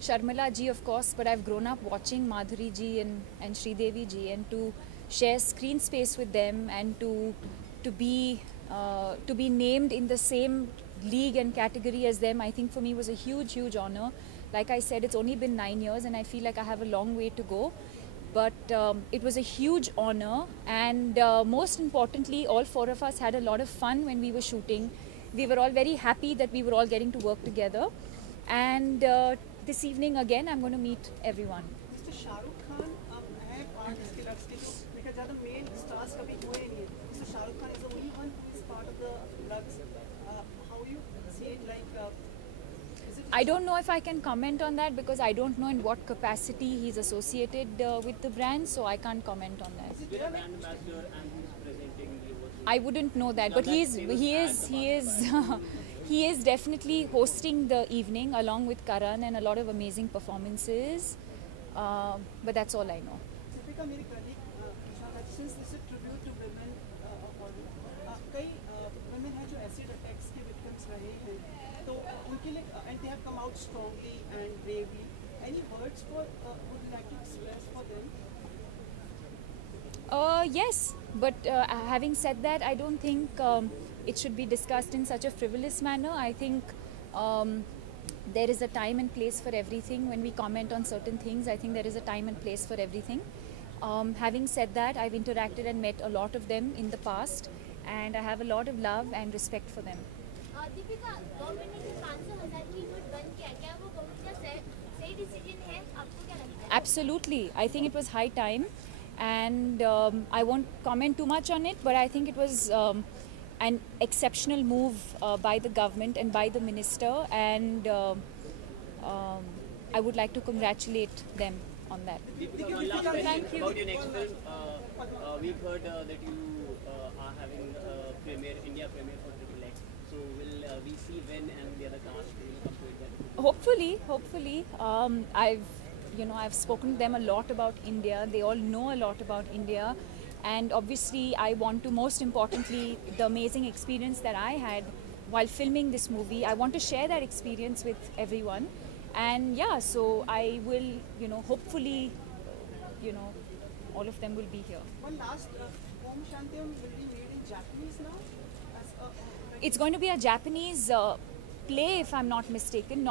Sharmila ji, of course, but I've grown up watching Madhuri ji and Sridevi ji, and to share screen space with them and to be named in the same league and category as them, I think for me was a huge honor. Like I said, it's only been 9 years and I feel like I have a long way to go. But it was a huge honor, and most importantly, all 4 of us had a lot of fun when we were shooting. We were all very happy that we were all getting to work together. And this evening again, I'm going to meet everyone. Mr. Shahrukh Khan है part इसके लक्ष्य के जो देखा ज़्यादा main stars कभी हुए नहीं हैं. Mr. Shahrukh Khan is the only one who is part of the Lux. How you see it, like? I don't know if I can comment on that because I don't know in what capacity he's associated with the brand, so I can't comment on that. Is it a brand ambassador and who's presenting the I wouldn't know that, but he is definitely hosting the evening along with Karan and a lot of amazing performances. But that's all I know. Deepika, मेरी colleague पूछा था, since this is a tribute to women, कई women हैं जो acid attacks के victims रहे हैं, तो उनके लिए and they have come out strongly and bravely. Any words for would you like to express for them? Yes, but having said that, I don't think it should be discussed in such a frivolous manner. I think there is a time and place for everything. When we comment on certain things, I think there is a time and place for everything. Having said that, I've interacted and met a lot of them in the past, and I have a lot of love and respect for them. Deepika, government ने 500,000 की note बंद किया, क्या वो government का सही decision है? आपको क्या लगता है? Absolutely, I think it was high time, and I won't comment too much on it, but I think it was an exceptional move by the government and by the minister, and I would like to congratulate them on that. Deepika, one last question about your next film. We've heard that you are having India premiere for Triple X. So will we see when and the other cast will come to it? Hopefully. I've spoken to them a lot about India. They all know a lot about India, and obviously I want to, most importantly, the amazing experience that I had while filming this movie, I want to share that experience with everyone. And yeah, so I will, hopefully, all of them will be here. One last, Om Shanti Om will be made in Japanese now? It's going to be a Japanese play, if I'm not mistaken.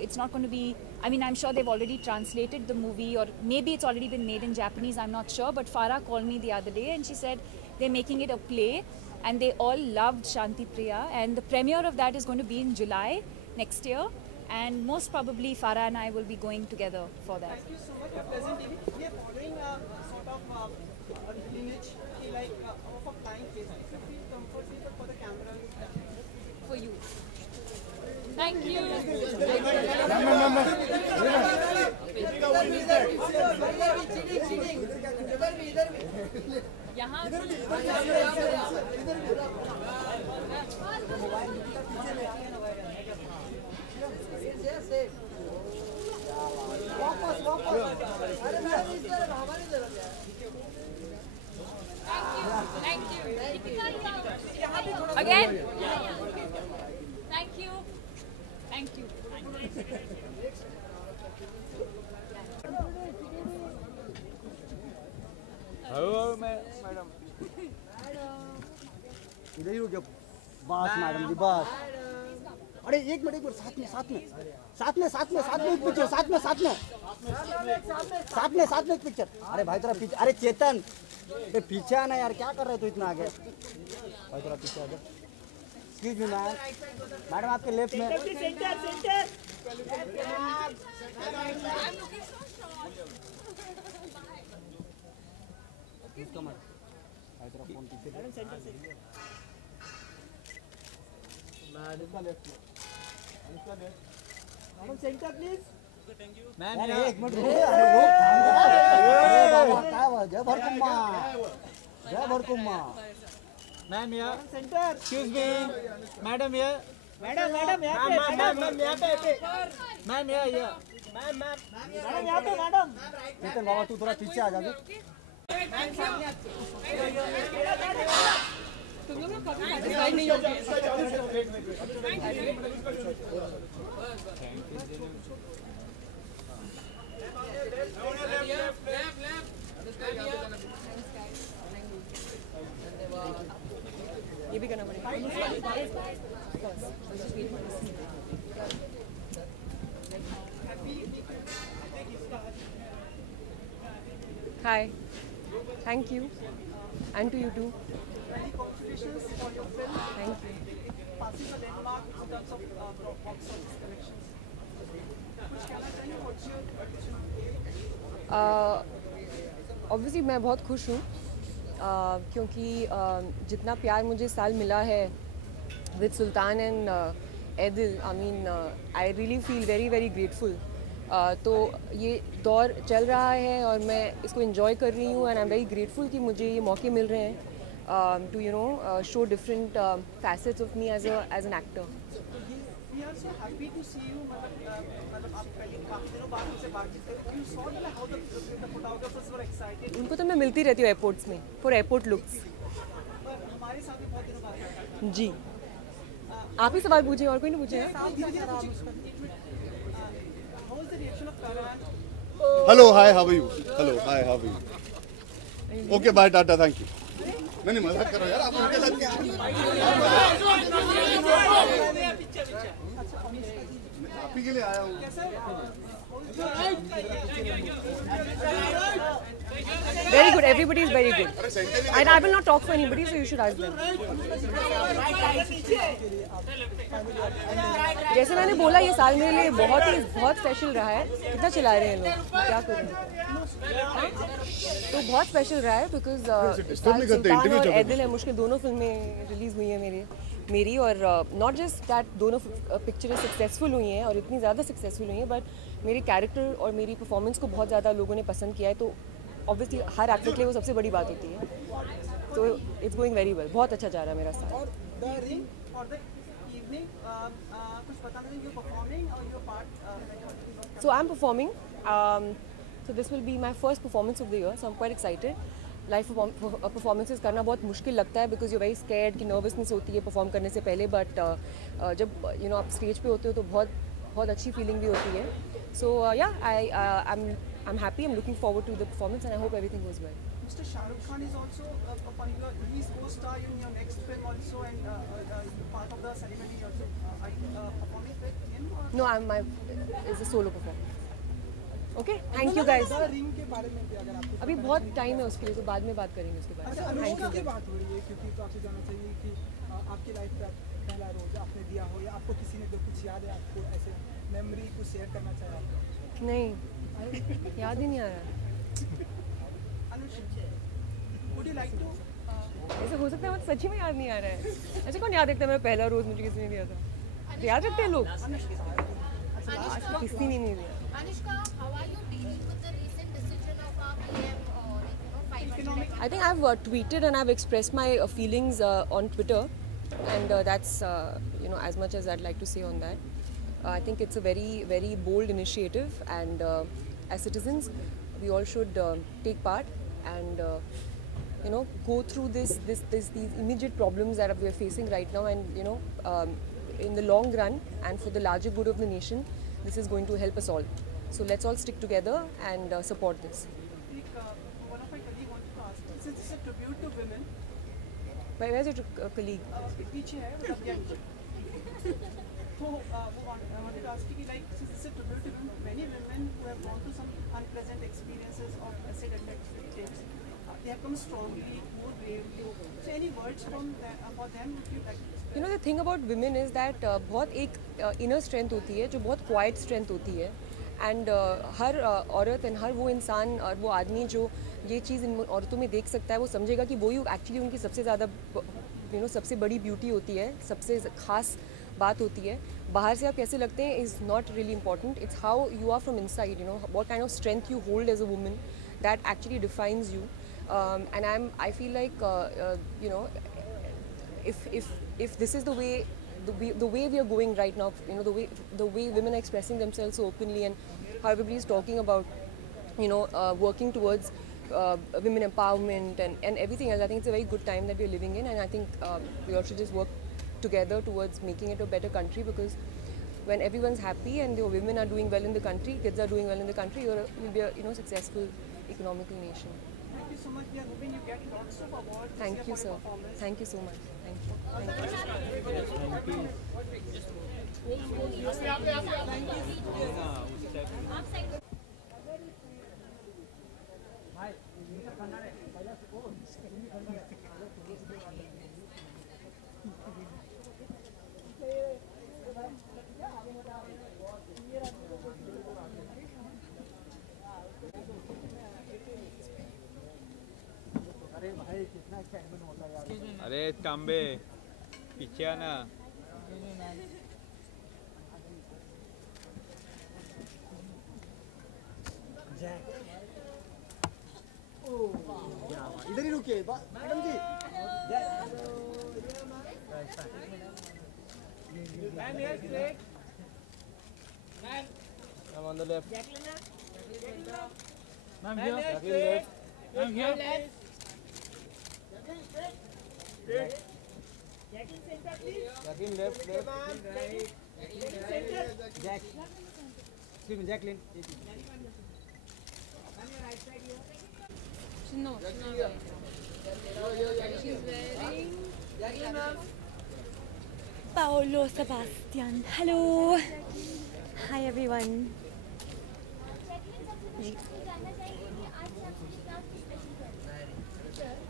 It's not going to be. I mean, I'm sure they've already translated the movie, or maybe it's already been made in Japanese. I'm not sure. But Farah called me the other day, and she said They're making it a play, and they all loved Shanti Priya. And the premiere of that is going to be in July next year, and most probably Farah and I will be going together for that. Thank you so much for Pleasant TV. We are following sort of a lineage, like of a flying face. It's a feel comfortable for the camera. For you. Thank you. Thank you. Again. Thank you. Thank you. Hello madam इधर ही रुक जाओ बस madam जी बस अरे एक minute साथ में एक पिक्चर साथ में एक पिक्चर अरे भाई थोड़ा पीछे अरे चेतन ये पीछे आना यार क्या कर रहे हो तू इतना आगे भाई थोड़ा पीछे आ जा एक्सक्यूज मी मैडम आपके लेफ्ट में फोन पीछे मैडम सेंटर प्लीज मैम एक मिनट जय भरकुम्मा मैम या सेंटर एक्सक्यूज मी मैडम या मैडम चेतन बाबा तू थोड़ा पीछे आ जा तुम लोग ना कभी satisfied नहीं होगे। ये भी करना पड़ेगा। Hi, thank you, and to you too. Congratulations for your film. Thank you. Passing a landmark in terms of box office collections. कुछ कहना चाहिए? What's your Obviously मैं बहुत खुश हूँ क्योंकि जितना प्यार मुझे साल मिला है with Sultan and Edil, I mean I really feel very very grateful. तो ये दौर चल रहा है और मैं इसको enjoy कर रही हूँ and I'm very grateful कि मुझे ये मौके मिल रहे हैं to show different facets of me as an actor. We are so happy to see you. मतलब आप पहले काफी दिनों बाद हमसे बातचीत करी. You saw how the photographers were excited. उनको तो मैं मिलती रहती हूँ एयरपोर्ट्स में for airport looks. हमारे साथ भी बहुत दिनों बाद जी आप ही सवाल पूछे और कोई नहीं पूछे How is the reaction of Karan? Hello, hi, how are you? Hello, hi, how are you? Okay, bye, Tata, thank you. नहीं मजाक करो यार आप उनके साथ आप ही के लिए आया हूँ Very good, everybody is very good and I will not talk for anybody so you should ask them. जैसे मैंने बोला ये साल मेरे लिए बहुत स्पेशल रहा है कितना चिल्ला रहे हैं लोग क्या करूँ तो बहुत स्पेशल रहा है बिकॉज सुल्तान और एदिल है मुश्किल दोनों फिल्में रिलीज हुई हैं मेरी और नॉट जस्ट दैट दोनों पिक्चरें सक्सेसफुल हुई हैं और इतनी ज़्यादा सक्सेसफुल हुई हैं बट मेरे कैरेक्टर और मेरी परफॉर्मेंस को बहुत ज़्यादा लोगों ने पसंद किया है तो ऑब्वियसली हर एक्टर के लिए वो सबसे बड़ी बात होती है तो इट्स गोइंग वेरी वेल बहुत अच्छा जा रहा है मेरा साथ So I'm performing. So this will be my first performance of the year. So I'm quite excited. Live performances करना बहुत मुश्किल लगता है because you're very scared कि nervousness होती है perform करने से पहले but जब आप stage पे होते हो तो बहुत अच्छी feeling भी होती है. So yeah, I'm happy. I'm looking forward to the performance and I hope everything goes well. Mr. Shah Rukh Khan is also he's co-star in your next film also and part of the ceremony also. Are you performing with him? No, it's a solo performance. Okay thank you guys. Ring के बारे में भी अगर आपको अभी बहुत time है उसके लिए, तो बाद में बात करेंगे उसके बारे में। अच्छा अनुष्का की बात हो रही है क्योंकि तो आपसे जानना चाहिए कि आपकी लाइफ का पहला रोज आपने दिया हो या आपको किसी ने जो कुछ याद है आपको ऐसे मेमोरी कुछ शेयर करना चाहे आप? नहीं याद ही नहीं आ रहा। Anushka would you like to ऐसे हो सकता है मुझे सच्ची में याद नहीं आ रहा है। ऐसे कौन याद रखता है मेरा पहला रोज मुझे किसी ने दिया था? याद रखते हैं लोग? आज तो किसी ने नहीं दिया। Anushka, how are you dealing with the recent decision of our PM, I think I've tweeted and I've expressed my feelings on Twitter, and that's as much as I'd like to say on that. I think it's a very, very bold initiative, and as citizens, we all should take part and go through these immediate problems that we're facing right now, and in the long run and for the larger good of the nation, this is going to help us all. So let's all stick together and support this. One of my colleagues wanted to ask, since it's a tribute to women. Where's your colleague? पीछे है वो तो वो wanted to ask you like since it's a tribute to women, many women who have gone through some unpleasant experiences of acid attacks, they have come strongly, more brave. So any words from about them if you like? The thing about women is that बहुत एक inner strength होती है जो बहुत quiet strength होती है, and हर औरत and हर वो इंसान और वो आदमी जो ये चीज़ इन औरतों में देख सकता है वो समझेगा कि वो ही एक्चुअली उनकी सबसे ज़्यादा सबसे बड़ी ब्यूटी होती है, सबसे ख़ास बात होती है. बाहर से आप कैसे लगते हैं is not really important. It's how you are from inside, what kind of strength you hold as a woman that actually defines you. And I feel like if this is the way we are going right now, the way women are expressing themselves so openly, and how everybody is talking about working towards women empowerment and everything else, I think it's a very good time that we are living in, and I think we all should just work together towards making it a better country, because when everyone's happy and the women are doing well in the country, kids are doing well in the country, you'll be a successful economical nation. Thank you so much. We are hoping you get lots of awards. Thank you, sir. Thank you so much. Thank you. अरे तांबे पीछे आना. इधर ही रुकिए madam जी. Ma'am, here straight. Ma'am. I'm on the left. Ma'am, here. Straight. Ma'am, here. Left. Jacqueline center, please. Jacqueline left. Right. Center. Jack. Excuse me, Jacqueline. Ma'am, your right side here. No, she's not wearing. She's wearing. Jacqueline, ma'am. Paolo Sebastian. Hello. Hi everyone.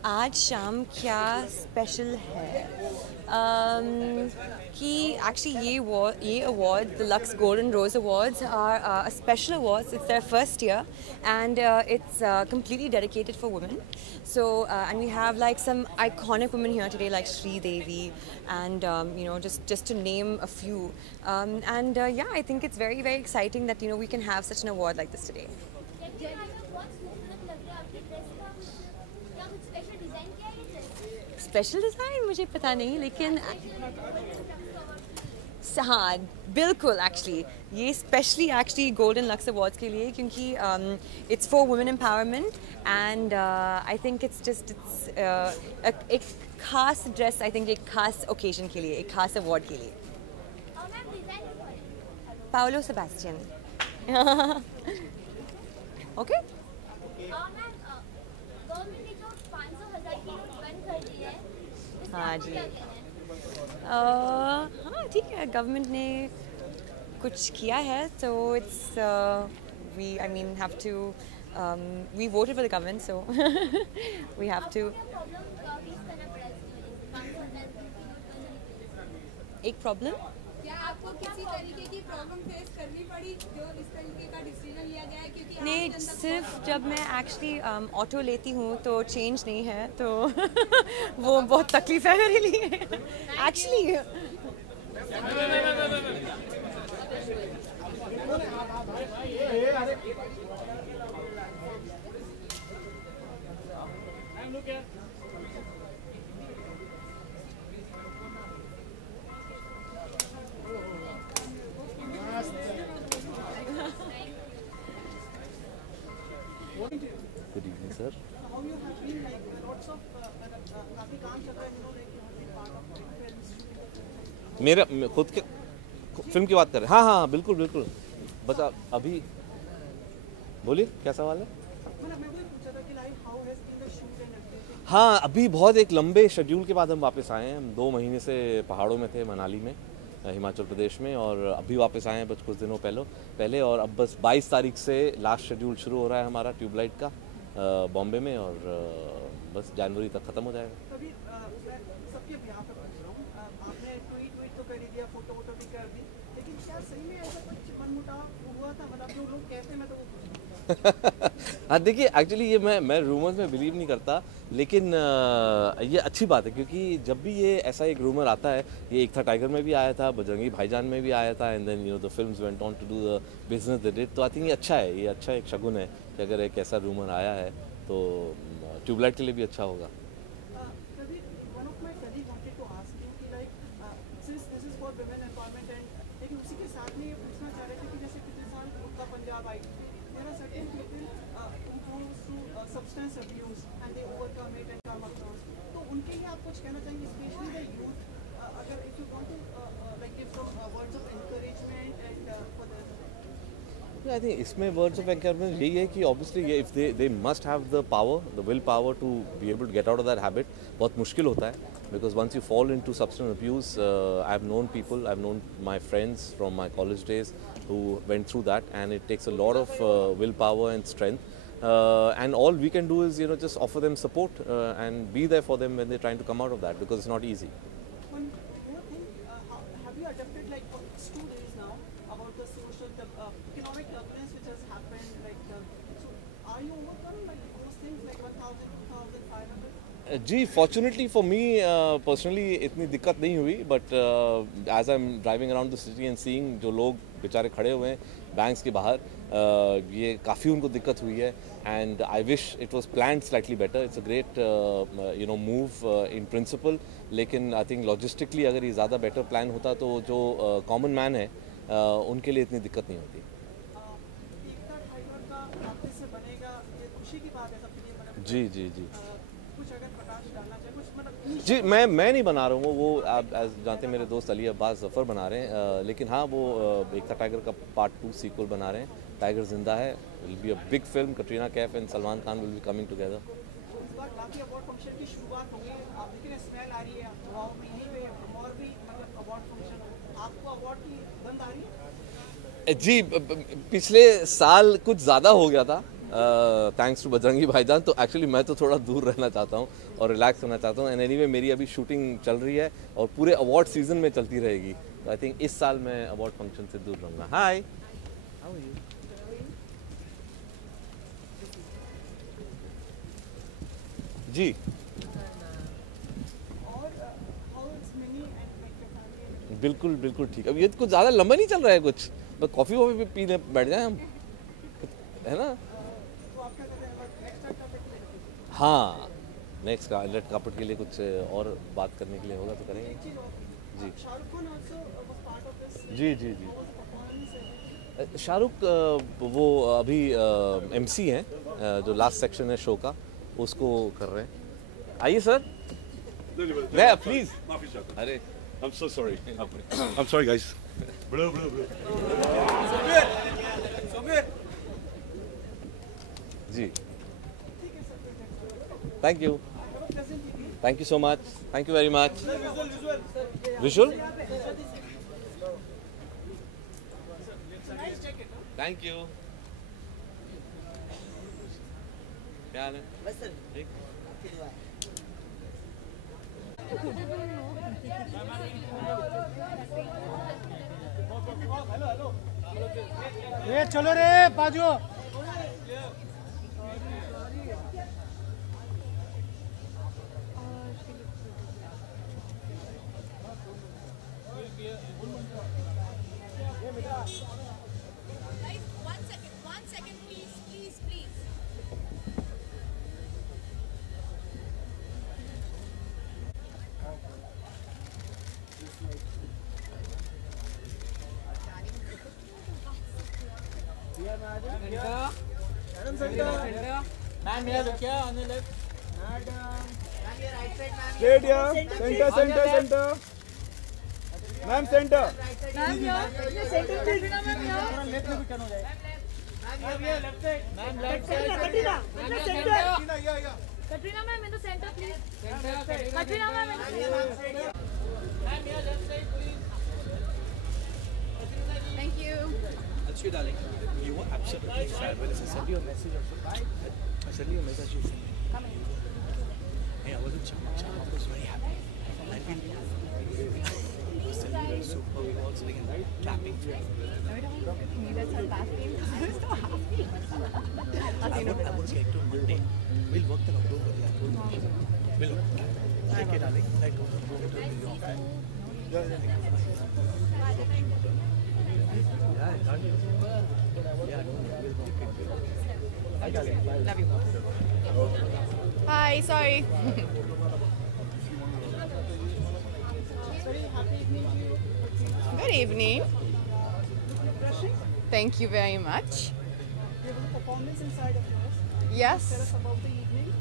आज शाम क्या special है कि actually ये award the Lux golden rose awards are a special awards. It's their first year and it's completely dedicated for women. So and we have like some iconic women here today like Sridevi and just to name a few. And yeah, I think it's very, very exciting that we can have such an award like this today. Special design मुझे पता नहीं, लेकिन हाँ बिल्कुल actually ये specially golden lux awards के लिए, क्योंकि it's for women empowerment and I think it's एक खास ड्रेस, आई थिंक एक खास ओकेजन के लिए, एक खास अवार्ड के लिए. Paolo Sebastian. ओके. हाँ जी. हाँ ठीक है, गवर्नमेंट ने कुछ किया है, तो it's we, I mean, have to. We voted for the government, so we have to. एक प्रॉब्लम क्या आपको किसी तरीके की प्रॉब्लम फेस करनी पड़ी जो इस तरीके का डिसीजन लिया गया है क्योंकि नहीं, सिर्फ जब मैं एक्चुअली ऑटो लेती हूँ तो चेंज नहीं है तो वो बहुत तकलीफ है मेरे लिए actually. Good evening, sir. How you have been like lots of काफी काम चल रहा है you know like you have been part of films. मेरा खुद के फिल्म की बात कर रहे हैं? हाँ हाँ बिल्कुल बिल्कुल। बस अभी बोलिए क्या सवाल है? मतलब मैं वही पूछा था कि like how has been the shoot and everything. हाँ अभी बहुत एक लंबे शेड्यूल के बाद हम वापस आए हैं। हम 2 महीने से पहाड़ों में थे, मनाली में, हिमाचल प्रदेश में, और अभी वापस आए हैं बस कुछ दिनों पहले। और अब बस 22 तारीख से लास्ट शेड्यूल शुरू हो रहा है हमारा ट्यूबलाइट का बॉम्बे में, और बस जनवरी तक ख़त्म हो जाएगा। अभी सबके यहाँ पे पूछ रहा हूँ, आपने ट्वीट तो कर ही दिया, फोटो भी कर दी, लेकिन क्या सही में ऐसा कुछ मनमुटाव हुआ था? मतलब जो लोग कहते हैं मैं तो वो हाँ देखिए, एक्चुअली ये मैं रूमर्स में बिलीव नहीं करता, लेकिन ये अच्छी बात है क्योंकि जब भी ये ऐसा एक रूमर आता है, ये एक था टाइगर में भी आया था, बजरंगी भाईजान में भी आया था, and then you know the films went on to do the business they did, तो आई थिंक ये अच्छा है, ये अच्छा एक शगुन है कि अगर एक ऐसा रूमर आया है तो ट्यूबलाइट के लिए भी अच्छा होगा। उसी के साथ में ये पूछना चाह रहे थे कि जैसे पिछले साल उड़ता पंजाब आई थी, there are certain people who goes through substance abuse and they overcome it and come across, तो उनके लिए आप कुछ कहना चाहेंगे, especially the youth, अगर if you want to like give some words of encouragement and for them? I think इसमें words of encouragement यही है कि obviously if they must have the power, the will power to be able to get out of that habit, बहुत मुश्किल होता है because once you fall into substance abuse, I've known people, I've known my friends from my college days who went through that, and it takes a lot of willpower and strength, and all we can do is just offer them support and be there for them when they're trying to come out of that, because it's not easy. One more thing, have you adapted like for 2 days now about the social economic turbulence which has happened, like so are you overcome like those things like 1,000, 2,500? जी fortunately for me personally इतनी दिक्कत नहीं हुई, but as I am driving around the city and seeing जो लोग बेचारे खड़े हुए हैं बैंक्स के बाहर, ये काफ़ी उनको दिक्कत हुई है, and I wish it was planned slightly better. It's a great move in principle, लेकिन आई थिंक लॉजिस्टिकली अगर ये ज़्यादा बेटर प्लान होता तो जो कॉमन मैन है उनके लिए इतनी दिक्कत नहीं होती। जी जी जी जी मैं नहीं बना रहा हूँ, वो आप जानते हैं मेरे दोस्त अली अब्बास जफ़र बना रहे हैं, लेकिन हाँ वो एकता टाइगर का पार्ट 2 सीक्वल बना रहे हैं। Tiger Zinda Hai, will be a big film, Katrina Kaif and Salman Khan will be coming together. जी पिछले साल कुछ ज़्यादा हो गया था थैंक्स टू बजरंगी भाईजान, तो एक्चुअली मैं तो थोड़ा दूर रहना चाहता हूँ और रिलैक्स करना चाहता हूँ, एंड एनीवे मेरी अभी शूटिंग चल रही है और पूरे अवार्ड सीजन में चलती रहेगी, तो आई थिंक इस साल मैं अवार्ड फंक्शन से दूर रहूँगा। हाय, हाउ आर यू? जी बिल्कुल बिल्कुल ठीक। अब ये कुछ ज़्यादा लंबा नहीं चल रहा है, कुछ बस कॉफ़ी वॉफ़ी पीने बैठ जाए हम, है ना? हाँ, नेक्स्ट का रेड कार्पेट के लिए कुछ और बात करने के लिए होगा तो करेंगे। जी जी जी जी शाहरुख वो अभी एमसी हैं, जो लास्ट सेक्शन है शो का उसको कर रहे हैं। आइए सर। नहीं प्लीज, अरे I'm so sorry. I'm sorry guys. Bro. जी thank you so much, thank you very much. Visual thank you. क्या हाल है? बस सर ठीक। आपकी दुआ है। ये चलो रे बाजू। One second, please. Madam center. Ma'am, here look here on the left. Madam. Straight here. Center. Ma'am, center. Ma'am, here. Center Katrina ma'am here. Left में भी turn हो जाए. Ma'am, here left side. Ma'am, left side. Katrina. Center. Katrina ma'am in the center please. Center. Katrina ma'am in the center. Ma'am, here left side please. Thank you. Actually, darling, you were absolutely fabulous. I sent you a message also. I sent you a message. You sent me. Hey, I was in Chamak. Chamak was very happy. I feel he was telling me super. We were all sitting and clapping. That's fantastic. I'm so happy. I want to get to Monday. We'll work till October. Yeah, I told you. We'll take it, darling. I go to New York. Love you. Hi, sorry. Good evening. Thank you very much. There was a performance inside of yours. Yes. Tell us about the evening.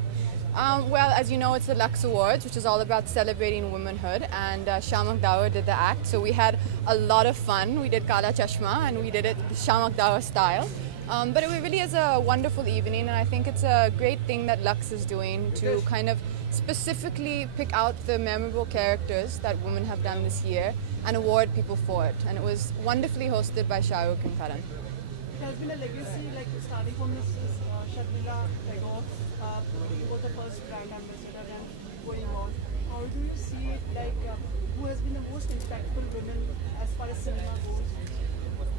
Well, as you know, it's the Lux Awards, which is all about celebrating womanhood, and Shamak Dawa did the act, so we had a lot of fun. We did Kala Chashma, and we did it the Shamak Dawa style. But it really is a wonderful evening, and I think it's a great thing that Lux is doing to kind of specifically pick out the memorable characters that women have done this year and award people for it. And it was wonderfully hosted by Shah Rukh and Karan. It has been a legacy, like starting from Mrs. Sharmila Tagore, who was the first brand ambassador, and going on. How do you see it, like, who has been the most impactful women as far as cinema goes?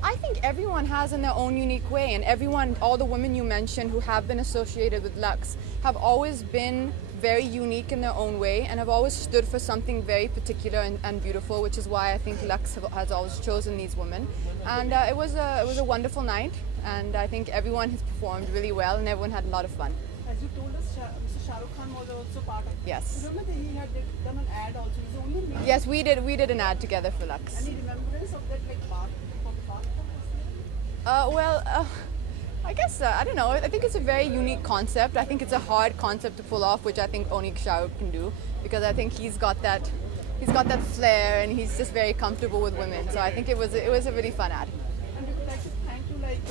I think everyone has in their own unique way, and everyone, all the women you mentioned who have been associated with Lux have always been very unique in their own way and have always stood for something very particular and beautiful, which is why I think Lux has always chosen these women. And it was a wonderful night, and I think everyone has performed really well and everyone had a lot of fun. As you told us, Mr. Shah Rukh Khan was also part of it. Yes. Remember that he had done an ad also. He's the only man. Yes, we did an ad together for Lux. Any remembrance of that, like, part? I guess, I don't know, I think it's a very unique concept. I think it's a hard concept to pull off, which I think only Shah Rukh can do, because I think he's got that flair and he's just very comfortable with women. So I think it was a really fun ad. And we would like to thank you, like,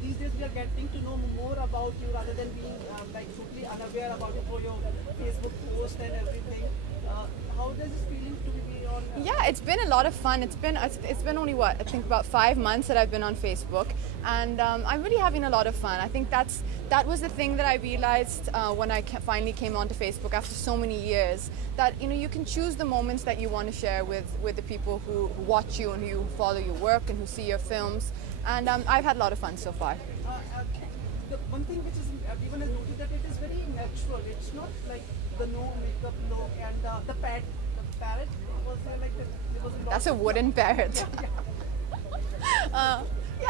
these days we are getting to know more about you rather than being like totally unaware about it through your Facebook post and everything. How does this feeling to be on? Yeah, it's been a lot of fun. It's been only what, I think about 5 months that I've been on Facebook, and I'm really having a lot of fun. I think that was the thing that I realized when I finally came onto Facebook after so many years, that you can choose the moments that you want to share with the people who watch you and who follow your work and who see your films, and I've had a lot of fun so far. The one thing which is everyone has noticed that it is very natural. It's not like the no makeup look and the parrot was there, like there was a lot. That's a wooden parrot. Yeah,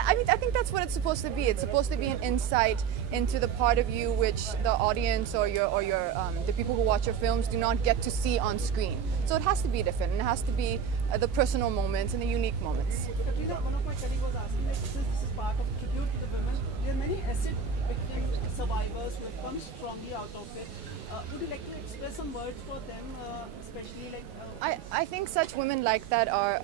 I mean, I think that's what it's supposed to be. It's supposed to be an insight into the part of you which the audience or the people who watch your films do not get to see on screen. So it has to be different, and it has to be the personal moments and the unique moments. Katrina, one of my colleagues was asking, like, since this is part of tribute to the women, there are many acid victim survivors who have come strongly out of it. Would you like to express some words for them, especially like? I think such women like that are.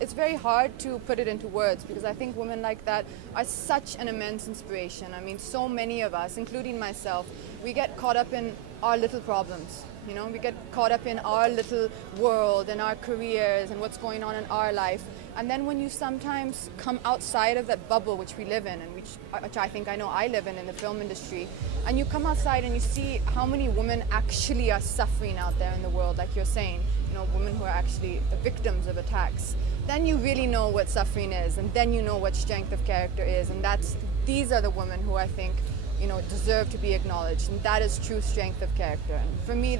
It's very hard to put it into words, because I think women like that are such an immense inspiration. I mean, so many of us, including myself, we get caught up in our little problems. We get caught up in our little world and our careers and what's going on in our life. And then when you sometimes come outside of that bubble which we live in, and which I think I know I live in the film industry, and you come outside and you see how many women actually are suffering out there in the world, like you're saying, you know, women who are actually victims of attacks, then you really know what suffering is, and then you know what strength of character is, and these are the women who I think, you know, deserve to be acknowledged, and that is true strength of character. And for me,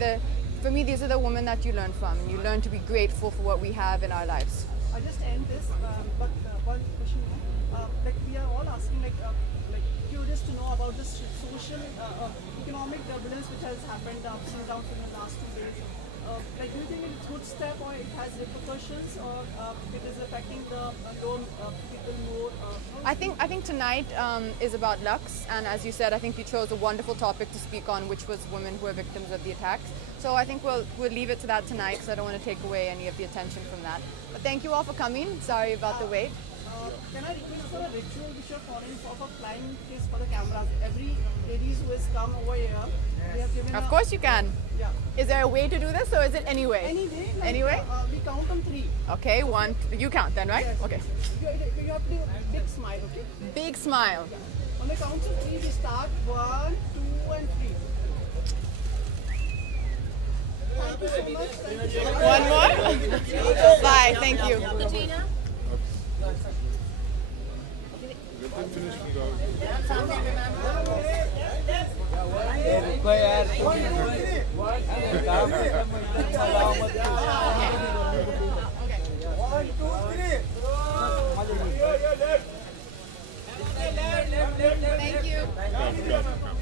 these are the women that you learn from, and you learn to be grateful for what we have in our lives. I'll just end this, but one question more. Like we are all asking, like curious to know about this social, economic turbulence which has happened ups and downs in the last 2 days. Like, do you think it's a good step, or it has repercussions, or it is affecting the low people more? I think tonight is about Lux, and as you said, I think you chose a wonderful topic to speak on, which was women who are victims of the attacks. So I think we'll leave it to that tonight, because I don't want to take away any of the attention from that. But thank you all for coming. Sorry about the wait. Can I request for a ritual which you're following for flying kiss for the cameras? Every ladies who has come over here, they have given. Of course you can. Yeah. Is there a way to do this, or is it anyway? Anyway. Like, anyway? We count on 3. Okay, 1. You count then, right? Yes. Okay. You have to do a big smile, okay? Big smile. Yeah. On the count of 3, we start 1, 2, and 3. Thank you so much. Thank you. One more? Bye. Thank you. Katrina? Thank you.